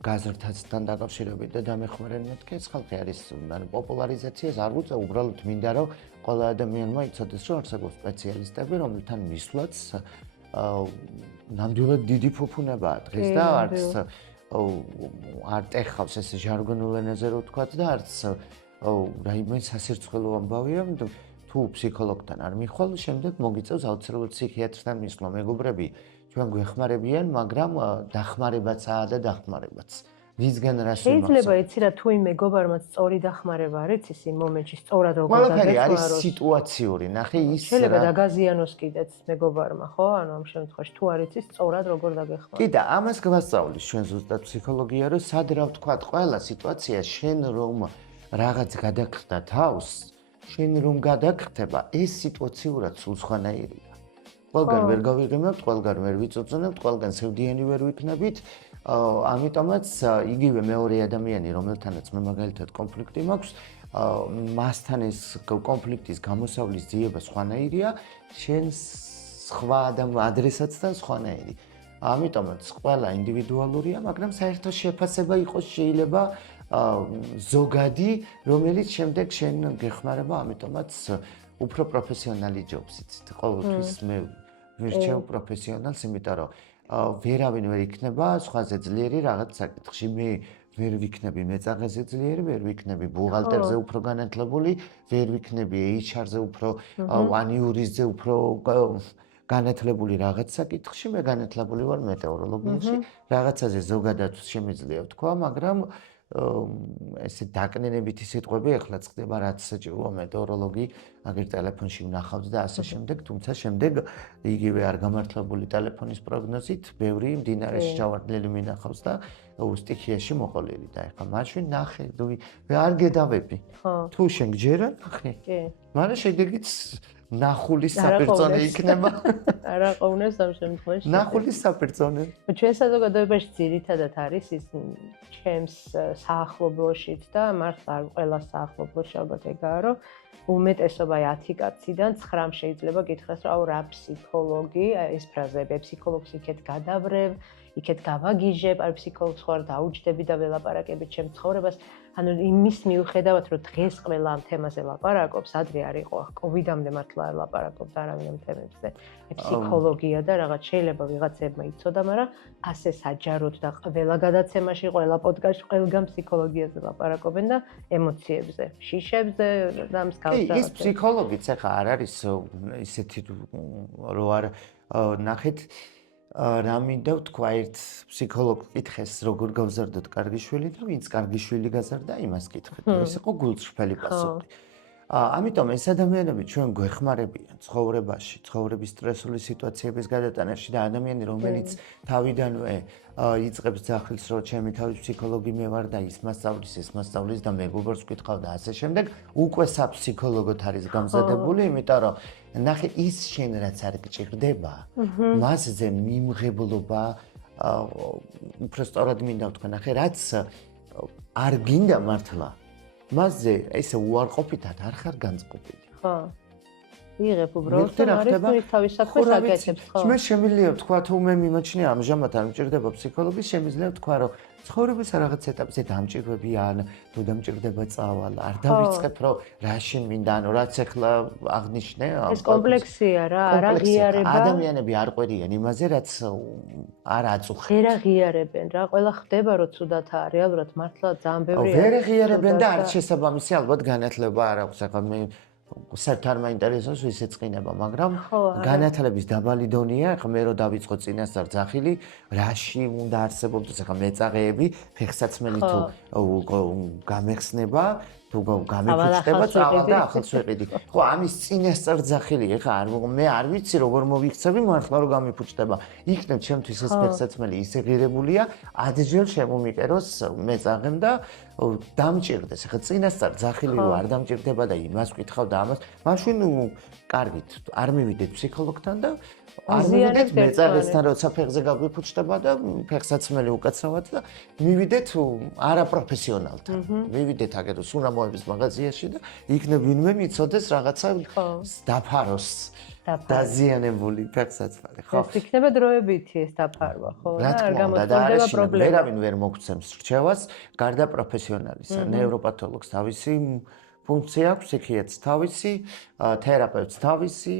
გაზრდასთან დაკავშირებით და დამეხმარენ მეთქე, ეს ხალხი არის პოპულარიზაციას არ უწევ, უბრალოდ მინდა რომ ყველა ადამიანმა იცოდეს, რომ არსებობს სპეციალისტები, რომელთან მისვლაც ნამდვილად დიდი ფუფუნებაა დღეს და არ ტეხავს ეს ჟარგონულ ენაზე რო ვთქვათ და არც რაიმე სასირცხელო ამბავია, თუ ფსიქოლოგთან არ მიხვალ, შემდეგ მოგიწევს აუცილებლად ფსიქიატრთან მისვლა. მეგობრები, ჩვენ გვეხმარებიან, მაგრამ დახმარებაცაა და დახმარებაც. ვისგან რას ვიმახსოვრ? შეიძლება იცი რა თუ იმ მეგობარმაც სწორი დახმარება არ იცის იმ მომენტში, სწორად როგორ ყველაფერი არის სიტუაციური. ნახე ის შეიძლება დაგაზიანოს კიდეც მეგობარმა, ხო? ანუ ამ შემთხვევაში თუ არ იცის სწორად როგორ დაგეხმარო. კიდე ამას გვასწავლის ჩვენ ზუსტად ფსიქოლოგია, რომ სად რა ვთქვათ, ყველა სიტუაცია შენ რომ რაღაც გადაგხდა თავს, შენ რომ გადაგხდება, ეს სიტუაციურად სულ სხვანაირია. ყველგან ვერ გავიღიმებთ, ყველგან ვერ ვიწოწუნებთ, ყველგან სევდიანი ვერ ვიქნებით. ამიტომაც იგივე მეორე ადამიანი, რომელთანაც მე მაგალითად კონფლიქტი მაქვს, მასთან ეს კონფლიქტის გამოსავლის ძიება სხვანაირია, შენ სხვა ადრესატთან სხვანაირი. ამიტომაც ყველა ინდივიდუალურია, მაგრამ საერთო შეფასება იყოს შეიძლება ზოგადი, რომელიც შემდეგ შენ გეხმარება, ამიტომაც უფრო პროფესიონალი ჯობს იცით. ყოველთვის მე ვირჩევ პროფესიონალს, იმიტომ რომ ვერავინ ვერ იქნება სხვაზე ძლიერი რაღაც საკითხში. მე ვერ ვიქნები მეწაღეზე ძლიერი, ვერ ვიქნები ბუღალტერზე უფრო განათლებული, ვერ ვიქნები HR-ზე უფრო ან იურისტზე უფრო განათლებული რაღაც საკითხში, მე განათლებული ვარ მეტეოროლოგიაში, რაღაცაზე ზოგადად შემიძლია ვთქვა, მაგრამ ესე დაკნინებითი სიტყვები ახლა წდება, რაც საჭიროა მეტეოროლოგი, აგერ ტელეფონში ვნახავთ და ასე შემდეგ, თუმცა შემდეგ იგივე არ გამართლებული ტელეფონის პროგნოზით, ბევრი მდინარეში ჩავარდნილი მინახავს და სტიქიაში მოყოლილი და ეხლა მაშინ ნახე, არ გედავები. თუ შენ გჯერა, ნახე. მაგრამ შედეგიც ნახულის საპირწონე იქნება. არა ყოვნებს ამ შემთხვევაში. ნახულის საპირწონე. ჩვენ საზოგადოებაში ძირითადად არის ის ჩემს საახლობლოშიც და მართლა ყველა საახლობლოში ალბათ ეგაა, რომ უმეტესობა 10 კაციდან 9 შეიძლება გითხრას, რომ რა ფსიქოლოგი, ეს ფრაზები, ფსიქოლოგს იქეთ გადავრევ, იქეთ გავაგიჟებ, არ ფსიქოლოგს ხარ დაუჯდები და ველაპარაკები ჩემ ცხოვრებას. ანუ იმის მიუხედავად, რომ დღეს ყველა ამ თემაზე ლაპარაკობს, ადრე არ იყო, კოვიდამდე მართლა არ ლაპარაკობდა არავინ ამ თემებზე. ფსიქოლოგია და რაღაც შეიძლება ვიღაცებმა იცოდა, მაგრამ ასე საჯაროდ და ყველა გადაცემაში, ყველა პოდკასტში ყველგან ფსიქოლოგიაზე ლაპარაკობენ და ემოციებზე, შიშებზე და მსგავს ის ფსიქოლოგიც ახლა არ არის ისეთი რო არ ნახეთ რა მინდა ვთქვა ერთ ფსიქოლოგ კითხეს როგორ გავზარდოთ კარგი შვილი და ვინც კარგი შვილი გაზარდა იმას კითხეთ ეს იყო გულწრფელი პასუხი ამიტომ ეს ადამიანები ჩვენ გვეხმარებიან ცხოვრებაში ცხოვრების სტრესული სიტუაციების გადატანაში და ადამიანი რომელიც თავიდანვე იწყებს ძახილს რომ ჩემი თავის ფსიქოლოგი მე ვარ და ის მასწავლის და მეგობრს ვკითხავ და ასე შემდეგ უკვე საფსიქოლოგოთ არის გამზადებული იმიტომ რომ ნახე ის შენ რაც არ გჭირდება მასზე მიმღებლობა უფრო სწორად მინდა ვთქვა ნახე რაც არ გინდა მართლა მასზე ესე უარყოფითად არ ხარ განწყობილი ხო იღებ უბრალოდ და არის თავის საქმეს აკეთებს ხო მე შემიძლია ვთქვა თუ მე მიმაჩნია ამჟამად არ მჭირდება ფსიქოლოგი შემიძლია ვთქვა რომ ცხოვრების რაღაც ეტაპზე დამჭირვებია ან თუ დამჭირდება წავალ არ დავიწყებ რომ რა შენ მინდა ანუ რაც ახლა აღნიშნე ეს კომპლექსია რა არა ღიარება ადამიანები არ ყვერიან იმაზე რაც არ აწუხებს ვერ აღიარებენ რა ყველა ხდება რომ ცუდათაა რეალურად მართლა ძალიან ბევრია ვერ აღიარებენ და არ შესაბამისი ალბათ განათლება არ აქვს ახლა მე საერთოდ არ მაინტერესებს ვის ეწყინება, მაგრამ განათლების დაბალი დონეა, ახლა მე რო დავიწყო წინასწარ ძახილი, რაში უნდა არსებობდეს ახლა მეწაღეები, ფეხსაცმელი თუ გამეხსნება, თუ გამიფუჭდება წავალ და ახალს ვეყიდი. ხო, ამის წინასწარ ძახილი, ახლა მე არ ვიცი როგორ მოვიქცევი, მართლა რომ გამიფუჭდება. იქნებ ჩემთვის ეს ფეხსაცმელი ისე ღირებულია, ადჯერ შემომიყეროს მეწაღემ და დამჭირდეს. ახლა წინასწარ ძახილი რო არ დამჭირდება და იმას ვკითხავ და ამას, მაშინ კარგით, არ მივიდეთ ფსიქოლოგთან და არ მივიდეთ მეწაღესთან, როცა ფეხზე გაგვიფუჭდება და ფეხსაცმელი უკაცრავად და მივიდეთ არაპროფესიონალთან. მივიდეთ აგერ სუნამოების მაღაზიაში და იქნებ ვინმე მიცოდეს რაღაცა დაფაროს დაზიანებული ფეხსაცმელი, ხო? ეს იქნება დროებითი ეს დაფარვა, ხო? რა თქმა უნდა, და არა პრობლემა. ვერავინ ვერ მოგცემს რჩევას გარდა პროფესიონალისა, ნეიროპათოლოგს თავისი ფუნქცია აქვს, ფსიქიატრს თავისი, თერაპევტს თავისი,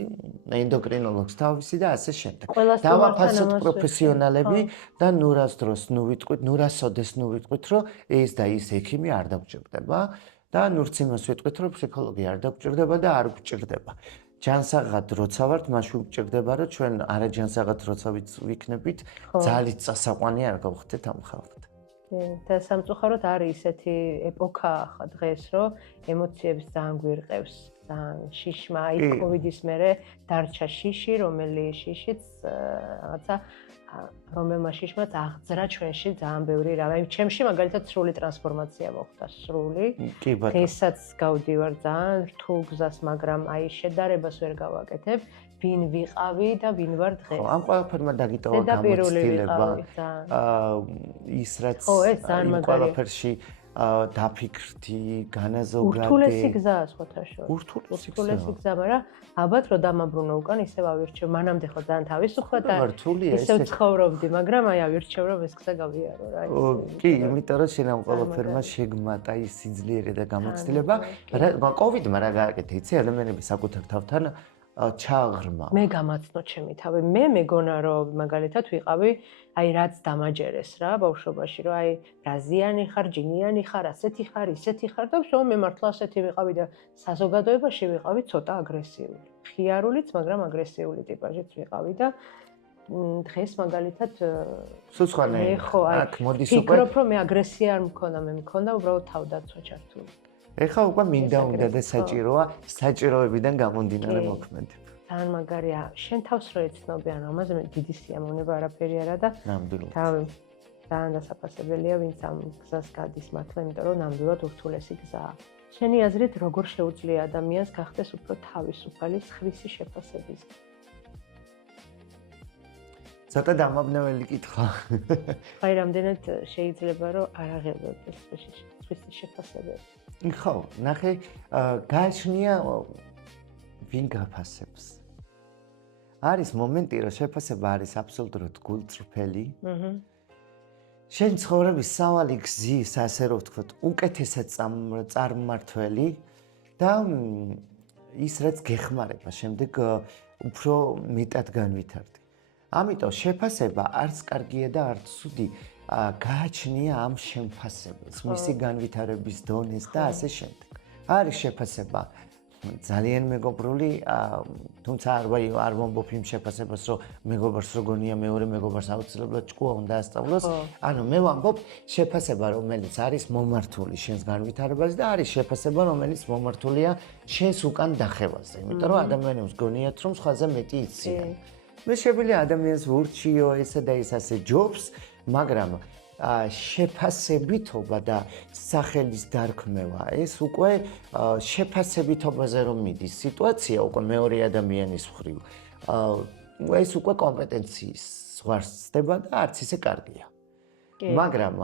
ენდოკრინოლოგს თავისი და ასე შემდეგ. დავაფასოთ პროფესიონალები და ნურას დროს ნუ ვიტყვით, ნურასოდეს ნუ ვიტყვით, რომ ეს და ის ექიმი არ დაგჭირდება და ნურც იმას ვიტყვით, რომ ფსიქოლოგი არ დაგჭირდება და არ გჭირდება. ჯანსაღად როცა ვართ, მაშინ გჭირდება, რომ ჩვენ არაჯანსაღად როცა ვიქნებით, ძალით წასაყვანი არ გავხდეთ ამ ხალხთან. და სამწუხაროდ არის ისეთი ეპოქა ახლა დღეს, რომ ემოციებს ძალიან გვირყევს, ძალიან შიშმა, აი კოვიდის მერე დარჩა შიში, რომელიც შიშიც რაღაცა რომელმა შიშმაც აღძრა ჩვენში ძალიან ბევრი რა. აი ჩემში მაგალითად სრული ტრანსფორმაცია მოხდა, სრული. დღესაც გავდივარ ძალიან რთულ გზას, მაგრამ აი შედარებას ვერ გავაკეთებ. ვინ ვიყავი და ვინ ვარ დღეს. ხო, ამ ყველაფერმა დაგიტოვა გამოცდილება. ის რაც ყველაფერში დაფიქრდი, განაზოგადი. ურთულესი გზაა სხვათა შორის. ურთულესი გზა, მაგრამ ალბათ რომ დამაბრუნო უკან ისევ ავირჩევ. მანამდე ხო ძალიან თავისუფლად და ისევ ცხოვრობდი, მაგრამ აი ავირჩევ რომ ეს გზა გავიარო რა. კი, იმიტომ რომ შენ ამ ყველაფერმა შეგმატა ის სიძლიერე და გამოცდილება. კოვიდმა რა გააკეთა, იცი ადამიანები საკუთარ თავთან ჩააღრმა. მე გამაცნო ჩემი თავი. მე მეგონა რომ მაგალითად ვიყავი, აი რაც დამაჯერეს რა ბავშვობაში, რომ აი რაზიანი ხარ, ჯინიანი ხარ, ასეთი ხარ, ისეთი ხარ და ვშო მე მართლა ასეთი ვიყავი და საზოგადოებაში ვიყავი ცოტა აგრესიული. ხიარულიც, მაგრამ აგრესიული ტიპაჟიც ვიყავი და დღეს მაგალითად სუცხვანე აქ მოდის უკვე ფიქრობ რომ მე აგრესია არ მქონდა, მე მქონდა უბრალოდ თავდაცვა ჩართული. ეხლა უკვე მინდა უნდა და საჭიროა საჭიროებიდან გამომდინარე მოქმედება. ძალიან მაგარია. შენ თავს რო ეცნობი, ანუ ამაზე მე დიდი სიამოვნება არაფერი არა და ნამდვილად. ძალიან დასაფასებელია, ვინც ამ გზას გადის მართლა, იმიტომ რომ ნამდვილად ურთულესი გზაა. შენი აზრით როგორ შეუძლია ადამიანს გახდეს უფრო თავისუფალი სხვისი შეფასების? ცოტა დამაბნეველი კითხვა. აი რამდენად შეიძლება რომ არ აღებდეს სხვისი შეფასებები? ხო, ნახე, გააჩნია ვინ გაფასებს. არის მომენტი, რომ შეფასება არის აბსოლუტურად გულწრფელი. შენ ცხოვრების სავალი გზის, ასე რომ ვთქვათ, უკეთესად წარმმართველი და ის რაც გეხმარება, შემდეგ უფრო მეტად განვითარდი. ამიტომ შეფასება არც კარგია და არც ცუდი, გააჩნია ამ შემფასებელს, მისი განვითარების დონეს და ასე შემდეგ. არის შეფასება ძალიან მეგობრული, თუმცა არ მომბობ იმ შეფასებას, რომ მეგობარს როგორია მეორე მეგობარს აუცილებლად ჭკუა უნდა ასწავლოს. ანუ მე ვამბობ შეფასება, რომელიც არის მომართული შენს განვითარებაზე და არის შეფასება, რომელიც მომართულია შენს უკან დახევაზე. იმიტომ რომ ადამიანებს გონიათ, რომ სხვაზე მეტი იციან. მე შეგვიძლია ადამიანს ვურჩიო ესა და ეს ასე ჯობს, მაგრამ შეფასებითობა და სახელის დარქმევა ეს უკვე შეფასებითობაზე რომ მიდის სიტუაცია უკვე მეორე ადამიანის მხრივ ეს უკვე კომპეტენციის ზღვარცდება და არც ისე კარგია მაგრამ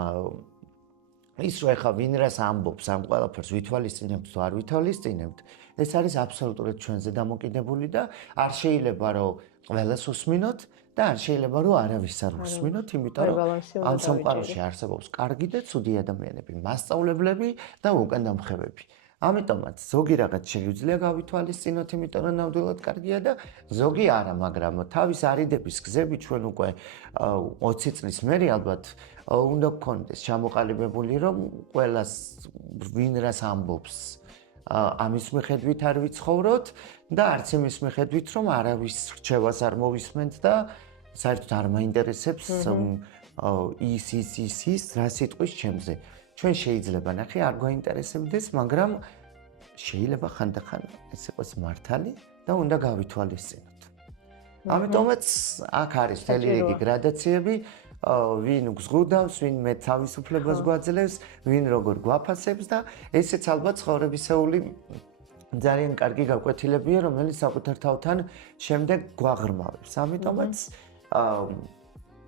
ის რო ეხა ვინ რას ამბობს ამ ყველაფერს ვითვალისწინებთ თუ არ ვითვალისწინებთ ეს არის აბსოლუტურად ჩვენზე დამოკიდებული და არ შეიძლება რომ ყველას უსმინოთ და არ შეიძლება რომ არავის არ უსმინოთ, იმიტომ რომ ამ სამყაროში არსებობს კარგი და ცუდი ადამიანები, მასწავლებლები და უკანდამხევები. ამიტომაც ზოგი რაღაც შეგვიძლია გავითვალისწინოთ, იმიტომ რომ ნამდვილად კარგია და ზოგი არა, მაგრამ თავის არიდების გზები ჩვენ უკვე 20 წლის მერე ალბათ უნდა გქონდეს ჩამოყალიბებული, რომ ყველას ვინ რას ამბობს ამის მიხედვით არ ვიცხოვროთ და არც იმის მიხედვით, რომ არავის რჩევას არ მოვისმენთ და საერთოდ არ მაინტერესებს ის რა სიტყვის ჩემზე. ჩვენ შეიძლება ნახე არ გვაინტერესებდეს, მაგრამ შეიძლება ხანდახან ეს იყოს მართალი და უნდა გავითვალისწინოთ. ამიტომაც აქ არის მთელი რიგი გრადაციები, ვინ გზღუდავს, ვინ მე თავისუფლებას გვაძლევს, ვინ როგორ გვაფასებს და ესეც ალბათ ცხოვრებისეული ძალიან კარგი გაკვეთილებია, რომელიც საკუთარ თავთან შემდეგ გვაღრმავებს. ამიტომაც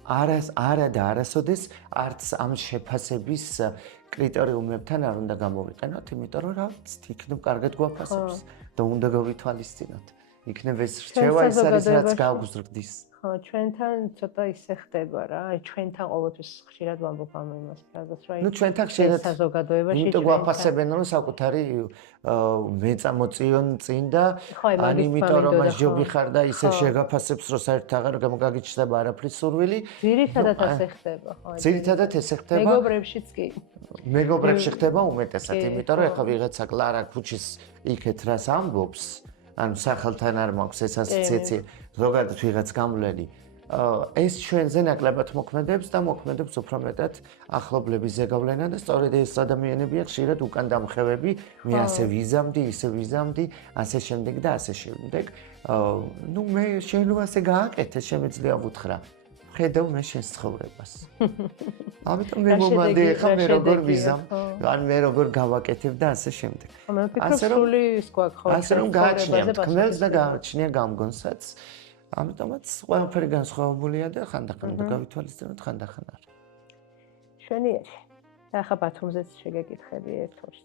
არა და არასოდეს არც ამ შეფასების კრიტერიუმებთან არ უნდა გამოვიყენოთ, იმიტომ რომ რა ვიცით, იქნებ კარგად გვაფასებს და უნდა გავითვალისწინოთ. იქნებ ეს რჩევა ის არის რაც გაგვზრდის. ხო, ჩვენთან ცოტა ისე ხდება რა, აი ჩვენთან ყოველთვის ხშირად ვამბობ ამ იმას ფრაზას, რა. ნუ ჩვენთან ხშირად საზოგადოებაში იმიტომ გვაფასებენ რომ საკუთარი მეწამოწიონ წინ და ან იმიტომ რომ ჟობი ხარ და ისე შეგაფასებს რომ საერთოდ აღარ გამოგაგიჩნდება არაფრის სურვილი. ძირითადად ასე ხდება, ხო. ძირითადად ესე ხდება. მეგობრებშიც კი. მეგობრებში ხდება უმეტესად, იმიტომ რომ ეხლა ვიღაცა კლარა ქუჩის იქეთ რას ამბობს, ანუ სახელთან არ მაქვს ეს ასოციაცია, ზოგადად ვიღაც გამვლელი. ეს ჩვენზე ნაკლებად მოქმედებს და მოქმედებს უფრო მეტად ახლობლების ზეგავლენა და სწორედ ეს ადამიანებია ხშირად უკან დამხევები, მე ასე ვიზამდი, ისე ვიზამდი, ასე შემდეგ და ასე შემდეგ. ნუ მე შენ ასე გააკეთე, შეგვიძლია ვუთხრა. ხედავ მე შენს ცხოვრებას. ამიტომ მე მომანდე ხა მე როგორ ვიზამ, ან მე როგორ გავაკეთებ და ასე შემდეგ. მე ვფიქრობ სრული ის გვაქვს ხო? ასე რომ გააჩნია თქმელს და გააჩნია გამგონსაც. ამიტომაც ყველაფერი განსხვავებულია და ხანდახან უნდა გავითვალისწინოთ, ხანდახან არა. შვენიერი. და ახლა ბათუმზეც შეგეკითხები ერთ ორს.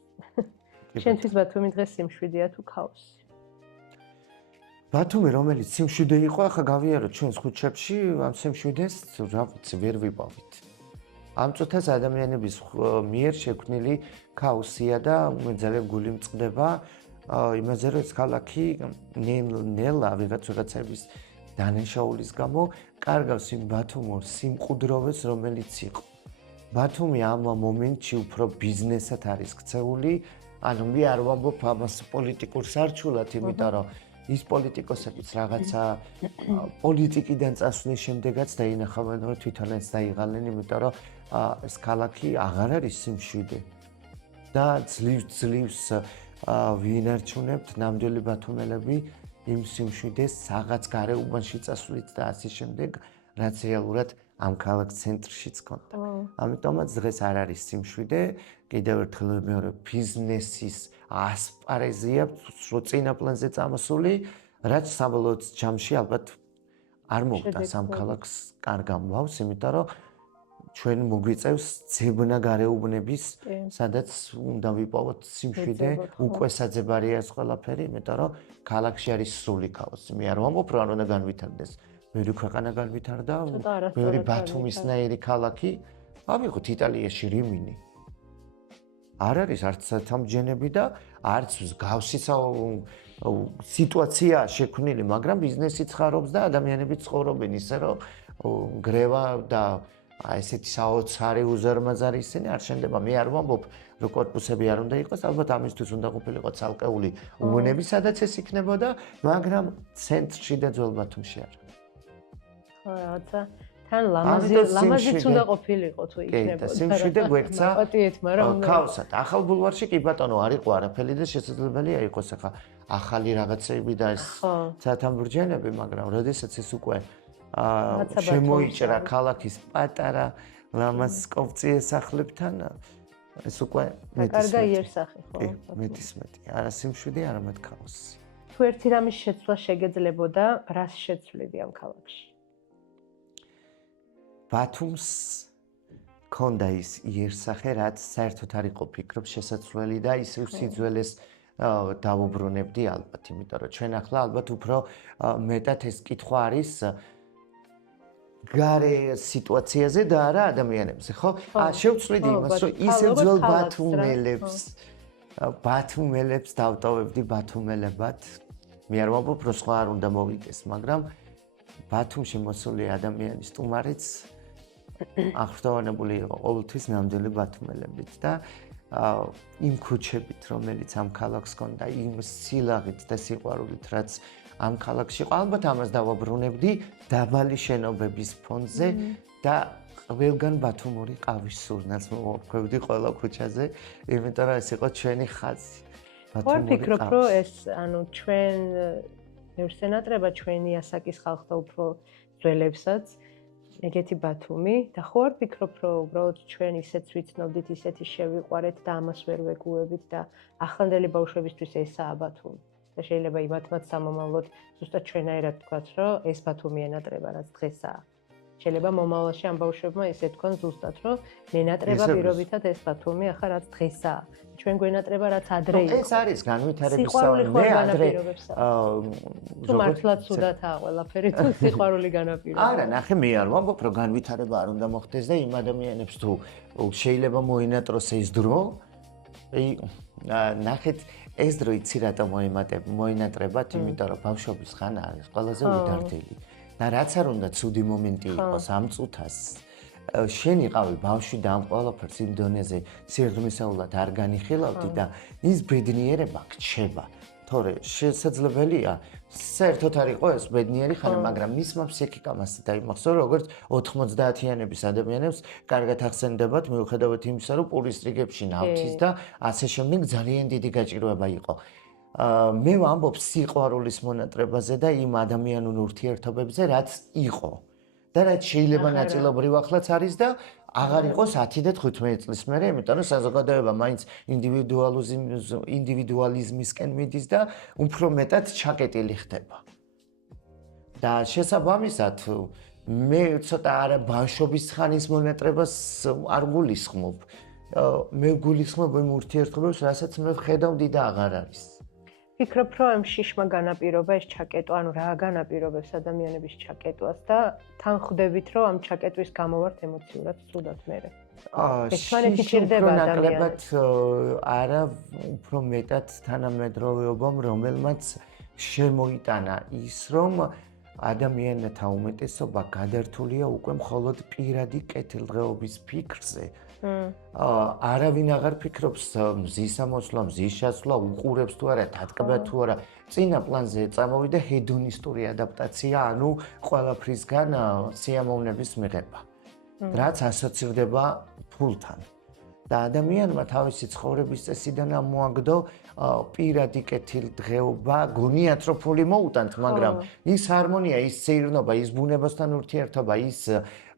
შენთვის ბათუმი დღეს სიმშვიდეა თუ ქაოსი? ბათუმი რომელიც სიმშვიდე იყო, ახლა გავიაროთ ჩვენს ხუთშაბში, ამ სიმშვიდეს რა ვიცი, ვერ ვიპოვით. ამ წუთას ადამიანების მიერ შექმნილი ქაოსია და მე ძალიან გული მწყდება იმაზე, რომ ეს ქალაქი ნელა ვიღაცების დანაშაულის გამო კარგავს იმ ბათუმურ სიმყუდროვეს, რომელიც იყო. ბათუმი ამ მომენტში უფრო ბიზნესად არის ქცეული, ანუ მე არ ვამბობ ამას პოლიტიკურ სარჩულად, იმიტომ რომ ის პოლიტიკოსებიც რაღაცა პოლიტიკიდან წასვლის შემდეგაც დაინახავენ, რომ თვითონაც დაიღალნენ, იმიტომ რომ ეს ქალაქი აღარ არის სიმშვიდე. და ძლივს ვინარჩუნებთ ნამდვილი ბათუმელები იმ სიმშვიდეს რაღაც გარეუბანში წასვლით და ასე შემდეგ, რაც რეალურად ამ ქალაქ ცენტრშიც ქონდა. ამიტომაც დღეს არ არის სიმშვიდე, კიდევ ერთხელ ვიმეორებ, ბიზნესის ასპარეზია წინა პლანზე წამოსული, რაც საბოლოო ჯამში ალბათ არ მოგდა სამ ქალაქს კარგ ამბავს, იმიტომ რომ ჩვენ მოგვიწევს ძებნა გარეუბნების, სადაც უნდა ვიპოვოთ სიმშვიდე, უკვე საძებარია ეს ყველაფერი, იმიტომ რომ ქალაქში არის სრული ქაოსი. მე არ ვამბობ, რომ არ უნდა განვითარდეს. ბევრი ქვეყანა განვითარდა, ბევრი ბათუმისნაირი ქალაქი, ავიღოთ იტალიაში რიმინი. არ არის არც სამჯენები და არც მსგავსი სიტუაციაა შექმნილი, მაგრამ ბიზნესი ცხარობს და ადამიანები ცხოვრობენ ისე, რომ გრევა და ესეთი საოცარი უზარმაზარი ისინი არ შენდება. მე არ ვამბობ, რომ კორპუსები არ უნდა იყოს, ალბათ ამისთვის უნდა ყოფილიყო ცალკეული უბნები, სადაც ეს იქნებოდა, მაგრამ ცენტრში და ძველ ბათუმში არ. ხო, რაღაცა თან ლამაზიც უნდა ყოფილიყო თუ იქნებოდა. სიმშვიდე გვექცა პატიეთ, მაგრამ ქაოსად. ახალ ბულვარში კი ბატონო არ იყო არაფერი და შესაძლებელია იყოს ახლა ახალი რაღაცები და ეს ცათამბურჯენები, მაგრამ როდესაც ეს უკვე შემოიჭრა ქალაქის პატარა ლამაზ კოპციე სახლებთან ეს უკვე კარგა იერსახი ხო? მეტისმეტი. არა სიმშვიდე, არამედ ქაოსი. თუ ერთი რამის შეცვლა შეგეძლებოდა, რას შეცვლიდი ამ ქალაქში? ბათუმს ქონდა ის იერსახე, რაც საერთოდ არ იყო ფიქრობ შესაძლებელი და ისევ სიძველეს დავუბრუნებდი ალბათ, იმიტომ რომ ჩვენ ახლა ალბათ უფრო მეტად ეს კითხვა არის გარე სიტუაციაზე და არა ადამიანებზე, ხო? შევცვლიდი იმას, რომ ისევ ძველ ბათუმელებს დავტოვებდი ბათუმელებად. მე არ ვამბობ, რომ სხვა არ უნდა მოვიდეს, მაგრამ ბათუმში მოსული ადამიანის სტუმარიც აღფრთოვანებული იყო ყოველთვის ნამდვილი ბათუმელებით და იმ ქუჩებით, რომელიც ამ ქალაქს ჰქონდა, იმ სილაღით და სიყვარულით, რაც ამ ქალაქში იყო, ალბათ ამას დავაბრუნებდი დაბალი შენობების ფონზე და ყველგან ბათუმური ყავის სურნელს მოვაქვევდი ყველა ქუჩაზე, იმიტომ რომ ეს იყო ჩვენი ხაზი. ხო, ვფიქრობ, რომ ეს ჩვენ მევსენატრება ჩვენი ასაკის ხალხთა უფრო ძველებსაც ეგეთი ბათუმი და ხო არ ვფიქრობ, რომ უბრალოდ ჩვენ ისეც ვიცნობდით, ისეთი შევიყვარეთ და ამას ვერ ვეგუებით და ახლანდელი ბავშვებისთვის ესაა ბათუმი. და შეიძლება იმათმაც სამომავლოდ ზუსტად ჩვენაირად თქვათ, რომ ეს ბათუმი ენატრება, რაც დღესაა. შეიძლება მომავალში ამ ბავშვებმა ისე თქვან ზუსტად, რომ მენატრება პირობითად ეს ბათუმი ახლა რაც დღესაა. ჩვენ გვენატრება რაც ადრე იყო. ეს არის განვითარების სიყვარული ხო მე ადრე თუ მართლაც უდათაა ყველაფერი თუ სიყვარული განაპირობა. არა, ნახე, მე არ ვამბობ, რომ განვითარება არ უნდა მოხდეს და იმ ადამიანებს თუ შეიძლება მოინატროს ეს დრო, ნახეთ ეს დრო იცი რატომ მოინატრებათ, იმიტომ რომ ბავშვობის ხანა არის ყველაზე უდარდელი. და რაც არ უნდა ცუდი მომენტი იყოს ამ წუთას, შენ იყავი ბავშვი და ამ ყველაფერს იმ დონეზე სიღრმისეულად არ განიხილავდი და ის ბედნიერება გჩება. თორე შესაძლებელია საერთოდ არ იყო ეს ბედნიერი ხანა, მაგრამ მისმა ფსიქიკამ ასე დაიმახსოვრა, როგორც 90-იანების ადამიანებს კარგად ახსენდებათ, მიუხედავად იმისა, რომ პურის რიგებში ნავთის და ასე შემდეგ ძალიან დიდი გაჭირვება იყო. მე ვამბობ სიყვარულის მონატრებაზე და იმ ადამიანურ ურთიერთობებზე, რაც იყო და რაც შეიძლება ნაწილობრივ ახლაც არის და აღარ იყოს 10 და 15 წლის მერე, იმიტომ რომ საზოგადოება მაინც ინდივიდუალიზმისკენ მიდის და უფრო მეტად ჩაკეტილი ხდება. და შესაბამისად, მე ცოტა არა ბავშვობის ხანის მონატრებას არ გულისხმობ. მე გულისხმობ იმ ურთიერთობებს, რასაც მე ვხედავდი და აღარ არის. ვფიქრობ, რომ ამ შიშმა განაპირობა ეს ჩაკეტვა, ანუ რა განაპირობებს ადამიანების ჩაკეტვას და თან ხვდებით, რომ ამ ჩაკეტვის გამო ვართ ემოციურად ცუდად მერე. ერთმანეთი ჭირდება ადამიანებს. არა, უფრო მეტად თანამედროვეობამ, რომელმაც შემოიტანა ის, რომ ადამიანთა უმეტესობა გადართულია უკვე მხოლოდ პირადი კეთილდღეობის ფიქრზე. არავინ აღარ ფიქრობს მზის ამოსვლა, მზის შესვლა, უყურებს თუ არა, დადგება თუ არა. წინა პლანზე წამოვიდა ჰედონისტური ადაპტაცია, ანუ ყველაფრისგან სიამოვნების მიღება. რაც ასოცირდება ფულთან. და ადამიანმა თავისი ცხოვრების წესიდან ამოაგდო პირადი კეთილდღეობა, გონიათ რომ ფული მოუტანთ, მაგრამ ის ჰარმონია, ის სეირნობა, ის ბუნებასთან ურთიერთობა, ის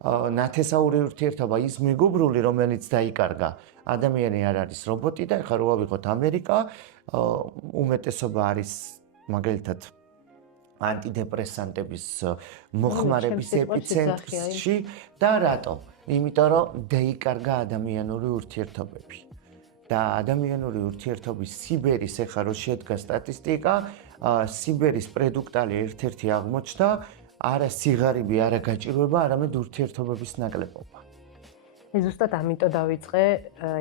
ნათესაური ურთიერთობა, ის მეგობრული, რომელიც დაიკარგა. ადამიანი არ არის რობოტი და ეხლა რო ავიღოთ ამერიკა, უმეტესობა არის მაგალითად ანტიდეპრესანტების მოხმარების ეპიცენტრში და რატო? იმიტომ რომ დაიკარგა ადამიანური ურთიერთობები. და ადამიანური ურთიერთობის სიბერის ეხლა რო შედგა სტატისტიკა, სიბერის პროდუქტალი ერთ-ერთი აღმოჩნდა, არა სიღარიბე, არა გაჭირვება, არამედ ურთიერთობების ნაკლებობა. ზუსტად ამიტომ დავიწყე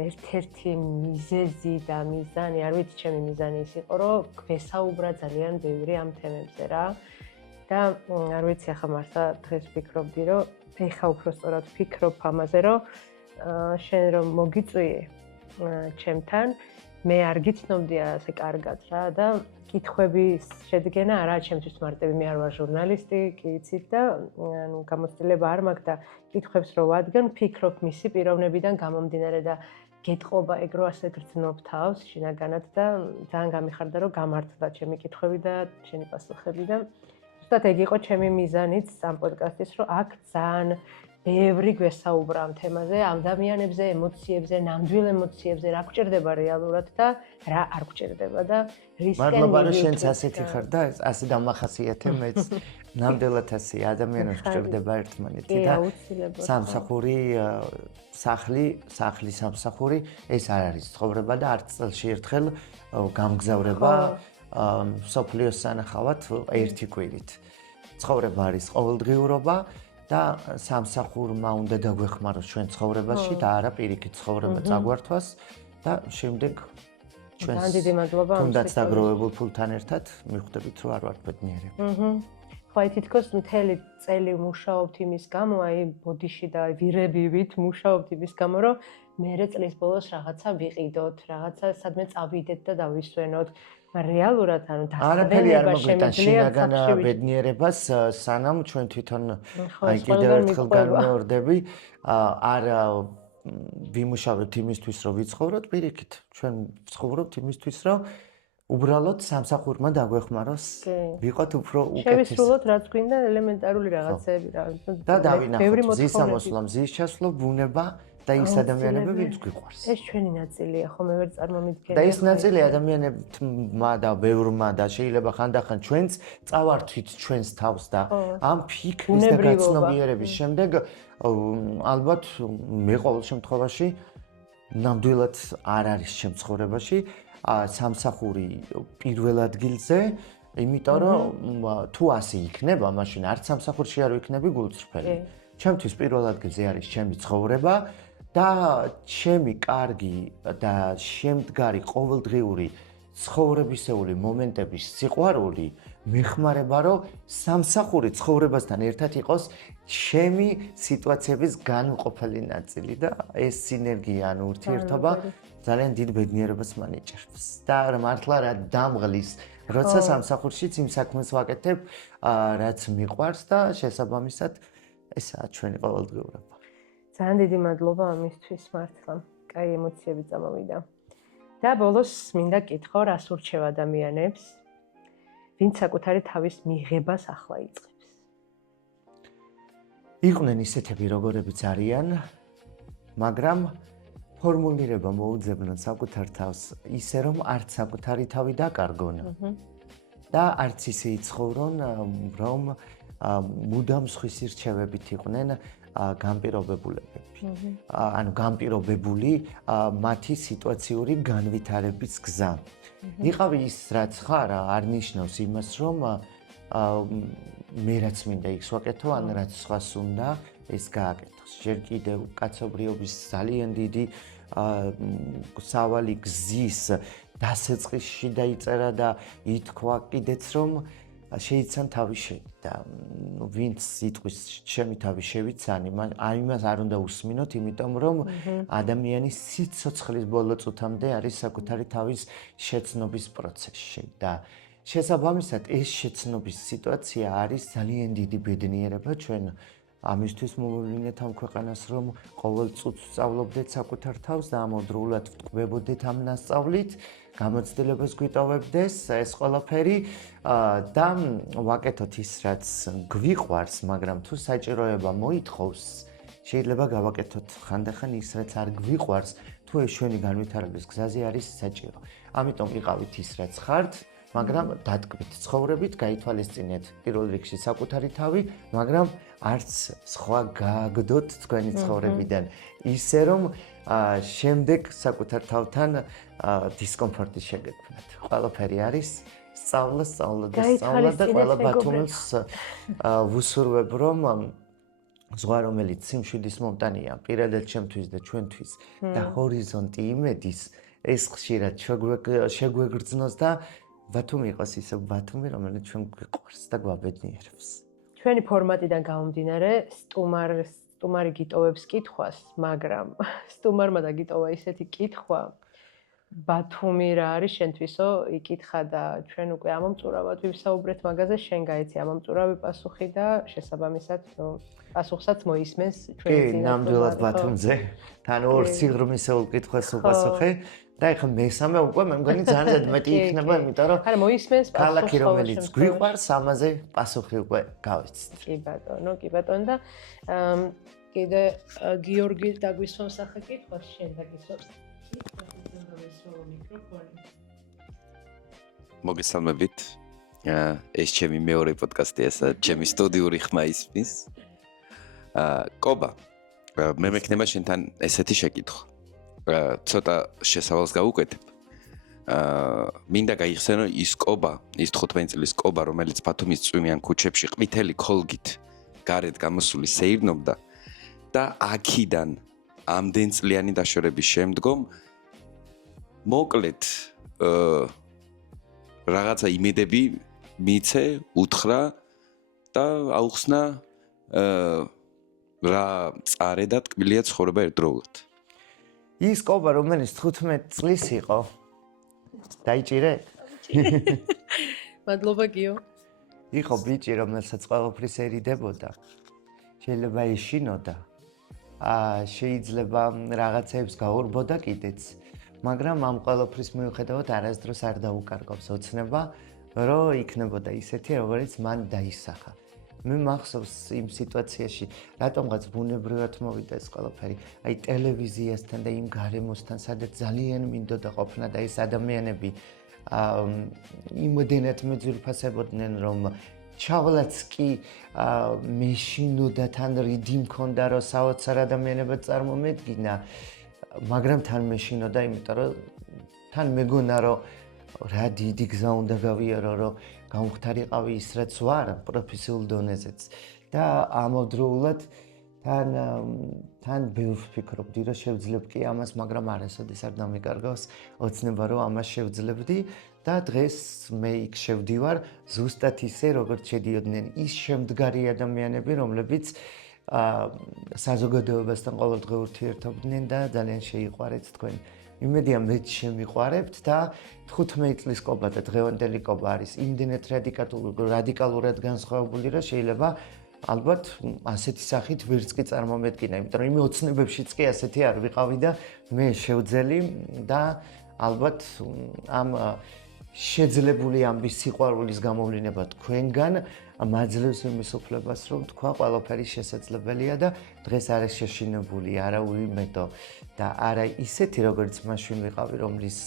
ერთ-ერთი მიზეზი და მიზანი, არ ვიცი ჩემი მიზანი ის იყო, რომ გვესაუბრა ძალიან ბევრი ამ თემებზე რა. და არ ვიცი ახლა მართლა დღეს ვფიქრობდი, რომ ეხა უფრო სწორად ვფიქრობ ამაზე, რომ შენ რომ მოგიწვიე ჩემთან, მე არ გიცნობდი ასე კარგად რა და კითხვების შედგენა არა ჩემთვის მარტივი, მე არ ვარ ჟურნალისტი, კი იცით და ანუ გამოცდილება არ მაქვს და კითხვებს რო ვადგენ, ვფიქრობ მისი პიროვნებიდან გამომდინარე და გეტყობა ეგ რო ასე გრძნობ თავს შინაგანად და ძალიან გამიხარდა რომ გამართლა ჩემი კითხვები და შენი პასუხები და ზუსტად ეგ იყო ჩემი მიზანიც ამ პოდკასტის, რომ აქ ძალიან ბევრი გვესაუბრა ამ თემაზე, ამ ადამიანებზე, ემოციებზე, ნამდვილ ემოციებზე, რა გვჭირდება რეალურად და რა არ გვჭირდება და რისკენ მადლობა რომ შენც ასეთი ხარ და ასე დამახასიათე მეც. ნამდვილად ასე ადამიანებს გვჭირდება ერთმანეთი და სამსახური, სახლი სამსახური ეს არ არის ცხოვრება და არც წელში ერთხელ გამგზავრება სოფლიოს სანახავად ერთი კვირით. ცხოვრება არის ყოველდღიურობა და სამსახურმა უნდა დაგვეხმაროს ჩვენ ცხოვრებაში და არა პირიქით ცხოვრება წაგვართვას და შემდეგ ჩვენს თუნდაც დაგროვებულ ფულთან ერთად მიხვდებით რომ არ ვართ ბედნიერები. ხო, აი თითქოს მთელი წელი მუშაობთ იმის გამო, აი ბოდიში და ვირებივით მუშაობთ იმის გამო, რომ მერე წლის ბოლოს რაღაცა ვიყიდოთ, რაღაცა სადმე წავიდეთ და დავისვენოთ. რეალურად ანუ დასაბელება შემიძლია ბედნიერებას სანამ ჩვენ თვითონ აი კიდევ ერთხელ განმეორდები არ ვიმუშავებთ იმისთვის რომ ვიცხოვროთ პირიქით ჩვენ ვცხოვრობთ იმისთვის რომ უბრალოდ სამსახურმა დაგვეხმაროს ვიყოთ უფრო უკეთესი შევისრულოთ რაც გვინდა ელემენტარული რაღაცები რა და დავინახოთ მზის ამოსვლა მზის ჩასვლა ბუნება და ის ადამიანები ვინც გვიყვარს. ეს ჩვენი ნაწილია, ხო მე ვერ წარმომიდგენია. და ეს ნაწილი ადამიანებმა და ბევრმა და შეიძლება ხანდახან ჩვენც წავართვით ჩვენს თავს და ამ ფიქრის და გაცნობიერების შემდეგ ალბათ მე ყოველ შემთხვევაში ნამდვილად არ არის ჩემ ცხოვრებაში სამსახური პირველ ადგილზე, იმიტომ რომ თუ ასე იქნება, მაშინ არც სამსახურში არ ვიქნები გულწრფელი. ჩემთვის პირველ ადგილზე არის ჩემი ცხოვრება და ჩემი კარგი და შემდგარი ყოველდღიური ცხოვრებისეული მომენტების სიყვარული მეხმარება რომ სამსახური ცხოვრებასთან ერთად იყოს ჩემი სიტუაციების განუყოფელი ნაწილი და ეს სინერგია ან ურთიერთობა ძალიან დიდ ბედნიერებას მანიჭებს და მართლა რა დამღლის როცა სამსახურშიც იმ საქმეს ვაკეთებ რაც მიყვარს და შესაბამისად ესაა ჩვენი ყოველდღიურობა. ძალიან დიდი მადლობა ამისთვის მართლა. კაი ემოციები წამოვიდა. და ბოლოს მინდა კითხო, რას ურჩევ ადამიანებს, ვინც საკუთარი თავის მიღებას ახლა იწყებს. იყვნენ ისეთები, როგორებიც არიან, მაგრამ ფორმულირება მოუძებნონ საკუთარ თავს ისე, რომ არც საკუთარი თავი დაკარგონ და არც ისე იცხოვრონ, რომ მუდამ სხვის ირჩევებით იყვნენ განპირობებულები. ანუ განპირობებული მათი სიტუაციური განვითარების გზა. იყავი ის რაც ხარ, არ ნიშნავს იმას, რომ მე რაც მინდა იქ ვაკეთო, ან რაც სხვას უნდა ეს გააკეთოს. ჯერ კიდევ კაცობრიობის ძალიან დიდი სავალი გზის დასაწყისში დაიწერა და ითქვა კიდეც რომ შეიცან თავი შენი და ვინც სიტყვის ჩემი თავი შევიცანი, იმას არ უნდა უსმინოთ, იმიტომ რომ ადამიანის სიცოცხლის ბოლო წუთამდე არის საკუთარი თავის შეცნობის პროცესში და შესაბამისად ეს შეცნობის სიტუაცია არის ძალიან დიდი ბედნიერება ჩვენ ამისთვის მოვივლინეთ ამ ქვეყანას, რომ ყოველ წუთს სწავლობდეთ საკუთარ თავს და ამავდროულად ვტკბებოდეთ ამ ნასწავლით, გამოცდილებას გვიტოვებდეს ეს ყველაფერი და ვაკეთოთ ის, რაც გვიყვარს, მაგრამ თუ საჭიროება მოითხოვს, შეიძლება გავაკეთოთ ხანდახან ის, რაც არ გვიყვარს, თუ ეს ჩვენი განვითარების გზაზე არის საჭირო. ამიტომ იყავით ის, რაც ხართ, მაგრამ დატკბით ცხოვრებით, გაითვალისწინეთ პირველ რიგში საკუთარი თავი, მაგრამ არც სხვა გააგდოთ თქვენი ცხოვრებიდან ისე, რომ შემდეგ საკუთარ თავთან დისკომფორტი შეგექმნათ. ყველაფერი არის სწავლა და ყველა ბათუმელს ვუსურვებ, რომ ზღვა, რომელიც სიმშვიდის მომტანია, პირადად ჩემთვის და ჩვენთვის და ჰორიზონტი იმედის, ეს ხშირად შეგვეგრძნოს და ბათუმი იყოს ისე ბათუმი, რომელიც ჩვენ გვიყვარს და გვაბედნიერებს. ჩვენი ფორმატიდან გამომდინარე, სტუმარი გიტოვებს კითხვას, მაგრამ სტუმარმა და გიტოვა ისეთი კითხვა, ბათუმი რა არის შენთვისო, იკითხა და ჩვენ უკვე ამომწურავად ვისაუბრეთ მაგაზე, შენ გაიცი ამომწურავი პასუხი და შესაბამისად, პასუხსაც მოისმენს ჩვენი წინასწარ. კი, ნამდვილად ბათუმზე. თან ორ სიღრმისეულ კითხვას უპასუხე. და ეხლა მესამე უკვე მე მგონი ძალიან მეტი იქნება, იმიტომ რომ არა მოისმენს პასუხი, ქალაქი რომელიც გვიყვარს, ამაზე პასუხი უკვე გავიცით. კი ბატონო და კიდე გიორგი დაგვისვამს ახლა კითხვას, შენ დაგისვამს. მოგესალმებით. ეს ჩემი მეორე პოდკასტია, ჩემი სტუდიური ხმა ისმის. კობა, მე მექნება შენთან ესეთი შეკითხვა. ცოტა შესავალს გავუკეთებ. მინდა გაიხსენო ის კობა, ის 15 წლის კობა, რომელიც ბათუმის წვიმიან ქუჩებში ყვითელი ქოლგით გარეთ გამოსული სეირნობდა და აქიდან ამდენ წლიანი დაშორების შემდგომ მოკლედ რაღაცა იმედები მიცე, უთხრა და აუხსნა რა წარე და ტკბილია ცხოვრება ერთდროულად. ის კობა, რომელიც 15 წლის იყო, დაიჭირეთ? მადლობა გიო. იყო ბიჭი, რომელსაც ყველაფრის ერიდებოდა. შეიძლება ეშინოდა. შეიძლება რაღაცებს გაურბოდა კიდეც, მაგრამ ამ ყველაფრის მიუხედავად არასდროს არ დაუკარგავს ოცნება, რომ იქნებოდა ისეთი, როგორც მან დაისახა. მე მახსოვს იმ სიტუაციაში, რატომღაც ბუნებრივად მოვიდა ეს ყველაფერი, აი ტელევიზიასთან და იმ გარემოსთან, სადაც ძალიან მინდოდა ყოფნა და ეს ადამიანები იმოდენად მეძვირფასებოდნენ, რომ ჩავლაც კი მეშინოდა, თან რიდი მქონდა, რომ საოცარ ადამიანებად წარმომედგინა, მაგრამ თან მეშინოდა, იმიტომ რომ თან მეგონა, რომ რა დიდი გზა უნდა გავიარო, რომ გამختარიყავი ის რაც ვარ პროფესიულ დონეზეც და ამავდროულად თან ბევრ ვფიქრობდი, რომ შევძლებ კი ამას, მაგრამ არასოდეს არ დამიკარგავს ოცნება, რომ ამას შევძლებდი და დღეს მე იქ შევდივარ ზუსტად ისე, როგორც შედიოდნენ ის შემდგარი ადამიანები, რომლებიც საზოგადოებასთან ყოველდღე ურთიერთობდნენ და ძალიან შეიყვარეთ თქვენ. იმედია მეც შემიყვარებთ და 15 წლის კობა და დღევანდელი კობა არის იმდენად რადიკალურად განსხვავებული, რომ შეიძლება ალბათ ასეთი სახით ვერც კი წარმომედგინა, იმიტომ რომ იმ ოცნებებშიც კი ასეთი არ ვიყავი და მე შევძელი და ალბათ ამ შეძლებული ამბის სიყვარულის გამოვლინება თქვენგან მაძლევს იმის უფლებას, რომ თქვა ყველაფერი შესაძლებელია და დღეს არის შეშინებული, არა უიმედო და არა ისეთი, როგორც მაშინ ვიყავი, რომლის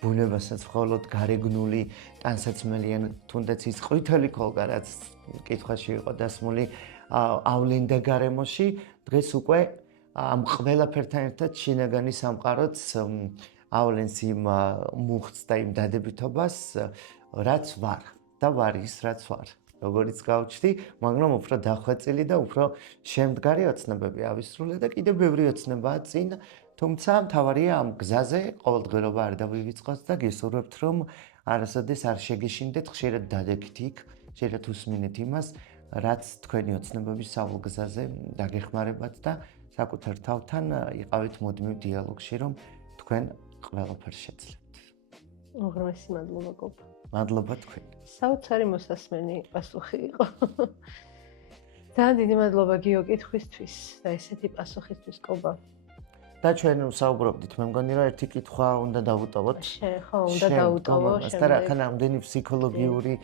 ბუნებასაც მხოლოდ გარეგნული ტანსაცმელიან, თუნდაც ის ყვითელი ქოლგა, რაც კითხვაში იყო დასმული, ავლენდა გარემოში, დღეს უკვე ამ ყველაფერთან ერთად შინაგანი სამყაროც ავლენს იმ მუხტს და იმ დადებითობას, რაც ვარ და ვარ ის, რაც ვარ. როგორც გავჩდი, მაგრამ უფრო დახვეწილი და უფრო შემდგარი ოცნებები ავისრულე და კიდევ ბევრი ოცნებაა წინ, თუმცა მთავარია ამ გზაზე ყოველდღიურობა არ დავივიწყოთ და გესურვებთ, რომ არასოდეს არ შეგეშინდეთ, ხშირად დადექით იქ, ხშირად უსმინეთ იმას, რაც თქვენი ოცნებების სავალ გზაზე დაგეხმარებათ და საკუთარ თავთან იყავით მუდმივ დიალოგში, რომ თქვენ ყველაფერს შეძლებთ. უღრმესი მადლობა კობა. მადლობა თქვენ. საოცარი მოსასმენი პასუხი იყო. ძალიან დიდი მადლობა გიო კითხვისთვის და ესეთი პასუხისთვის კობა. და ჩვენ ვსაუბრობდით, მე მგონი რომ ერთი კითხვა უნდა დავუტოვოთ. ხო, უნდა დაუტოვო და რადგან ამდენი ფსიქოლოგიური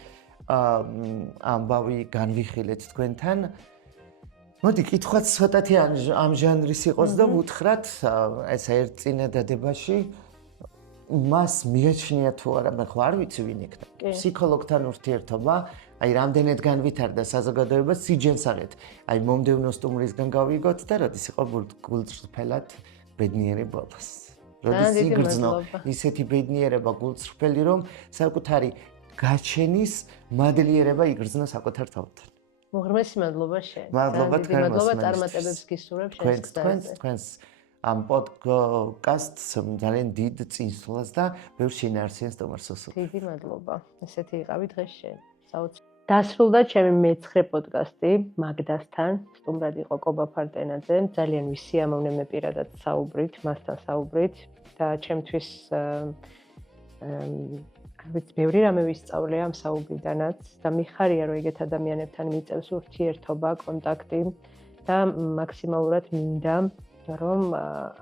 ამბავი განვიხილეთ თქვენთან. მოდი, კითხვაც ცოტათი ამ ჟანრის იყოს და ვუთხრათ ეს ერთ წინადადებაში მას მიაჩნია თუ არა, მე ხო არ ვიცი ვინ იქნება. ფსიქოლოგთან ურთიერთობა, აი რამდენად განვითარდა საზოგადოება სიჯენსაღეთ. აი მომდევნო სტუმრისგან გავიგოთ და როდის იყო გულწრფელად ბედნიერი ბოლოს. როდის იგრძნო ისეთი ბედნიერება გულწრფელი, რომ საკუთარი გაჩენის მადლიერება იგრძნო საკუთარ თავთან. უღრმესი მადლობა შენ. მადლობა თქვენ მადლობა წარმატებებს გისურვებ შენს გზაზე. თქვენს ამ პოდკასტს ძალიან დიდ წინსვლას და ბევრ შინაარსიანს დამარცხოს. დიდი მადლობა. ესეთი იყავი დღეს შენ. საოცრად. დასრულდა ჩემი მე-9 პოდკასტი მაგდასთან. სტუმრად იყო კობა ფარტენაძე. ძალიან ვისიამოვნე მე პირადად საუბრით, მასთან საუბრით და ჩემთვის ვიცი, ბევრი რამე ვისწავლე ამ საუბრიდანაც და მიხარია, რომ ეგეთ ადამიანებთან მიწევს ურთიერთობა, კონტაქტი და მაქსიმალურად მინდა, რომ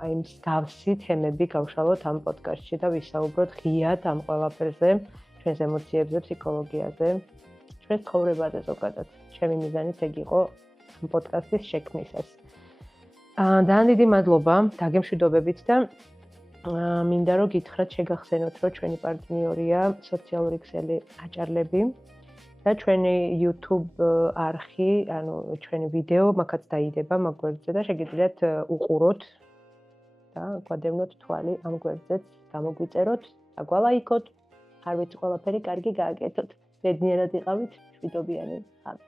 აი მსგავსი თემები გავშალოთ ამ პოდკასტში და ვისაუბროთ ღიად ამ ყველაფერზე, ჩვენს ემოციებზე, ფსიქოლოგიაზე, ჩვენს ცხოვრებაზე ზოგადად. ჩემი მიზანიც ეგ იყო ამ პოდკასტის შექმნისას. ძალიან დიდი მადლობა დაგემშვიდობებით და მინდა რომ გითხრათ შეგახსენოთ, რომ ჩვენი პარტნიორია სოციალური ქსელი აჭარლები და ჩვენი YouTube არხი, ანუ ჩვენი ვიდეო მაგაც დაიდება მაგ გვერდზე და შეგიძლიათ უყუროთ და გვადევნოთ თვალი ამ გვერდზეც, გამოგვიწეროთ, დაგვალაიქოთ, არ ვიცი ყველაფერი კარგი გააკეთოთ. ბედნიერად იყავით, მშვიდობიანი ხანს.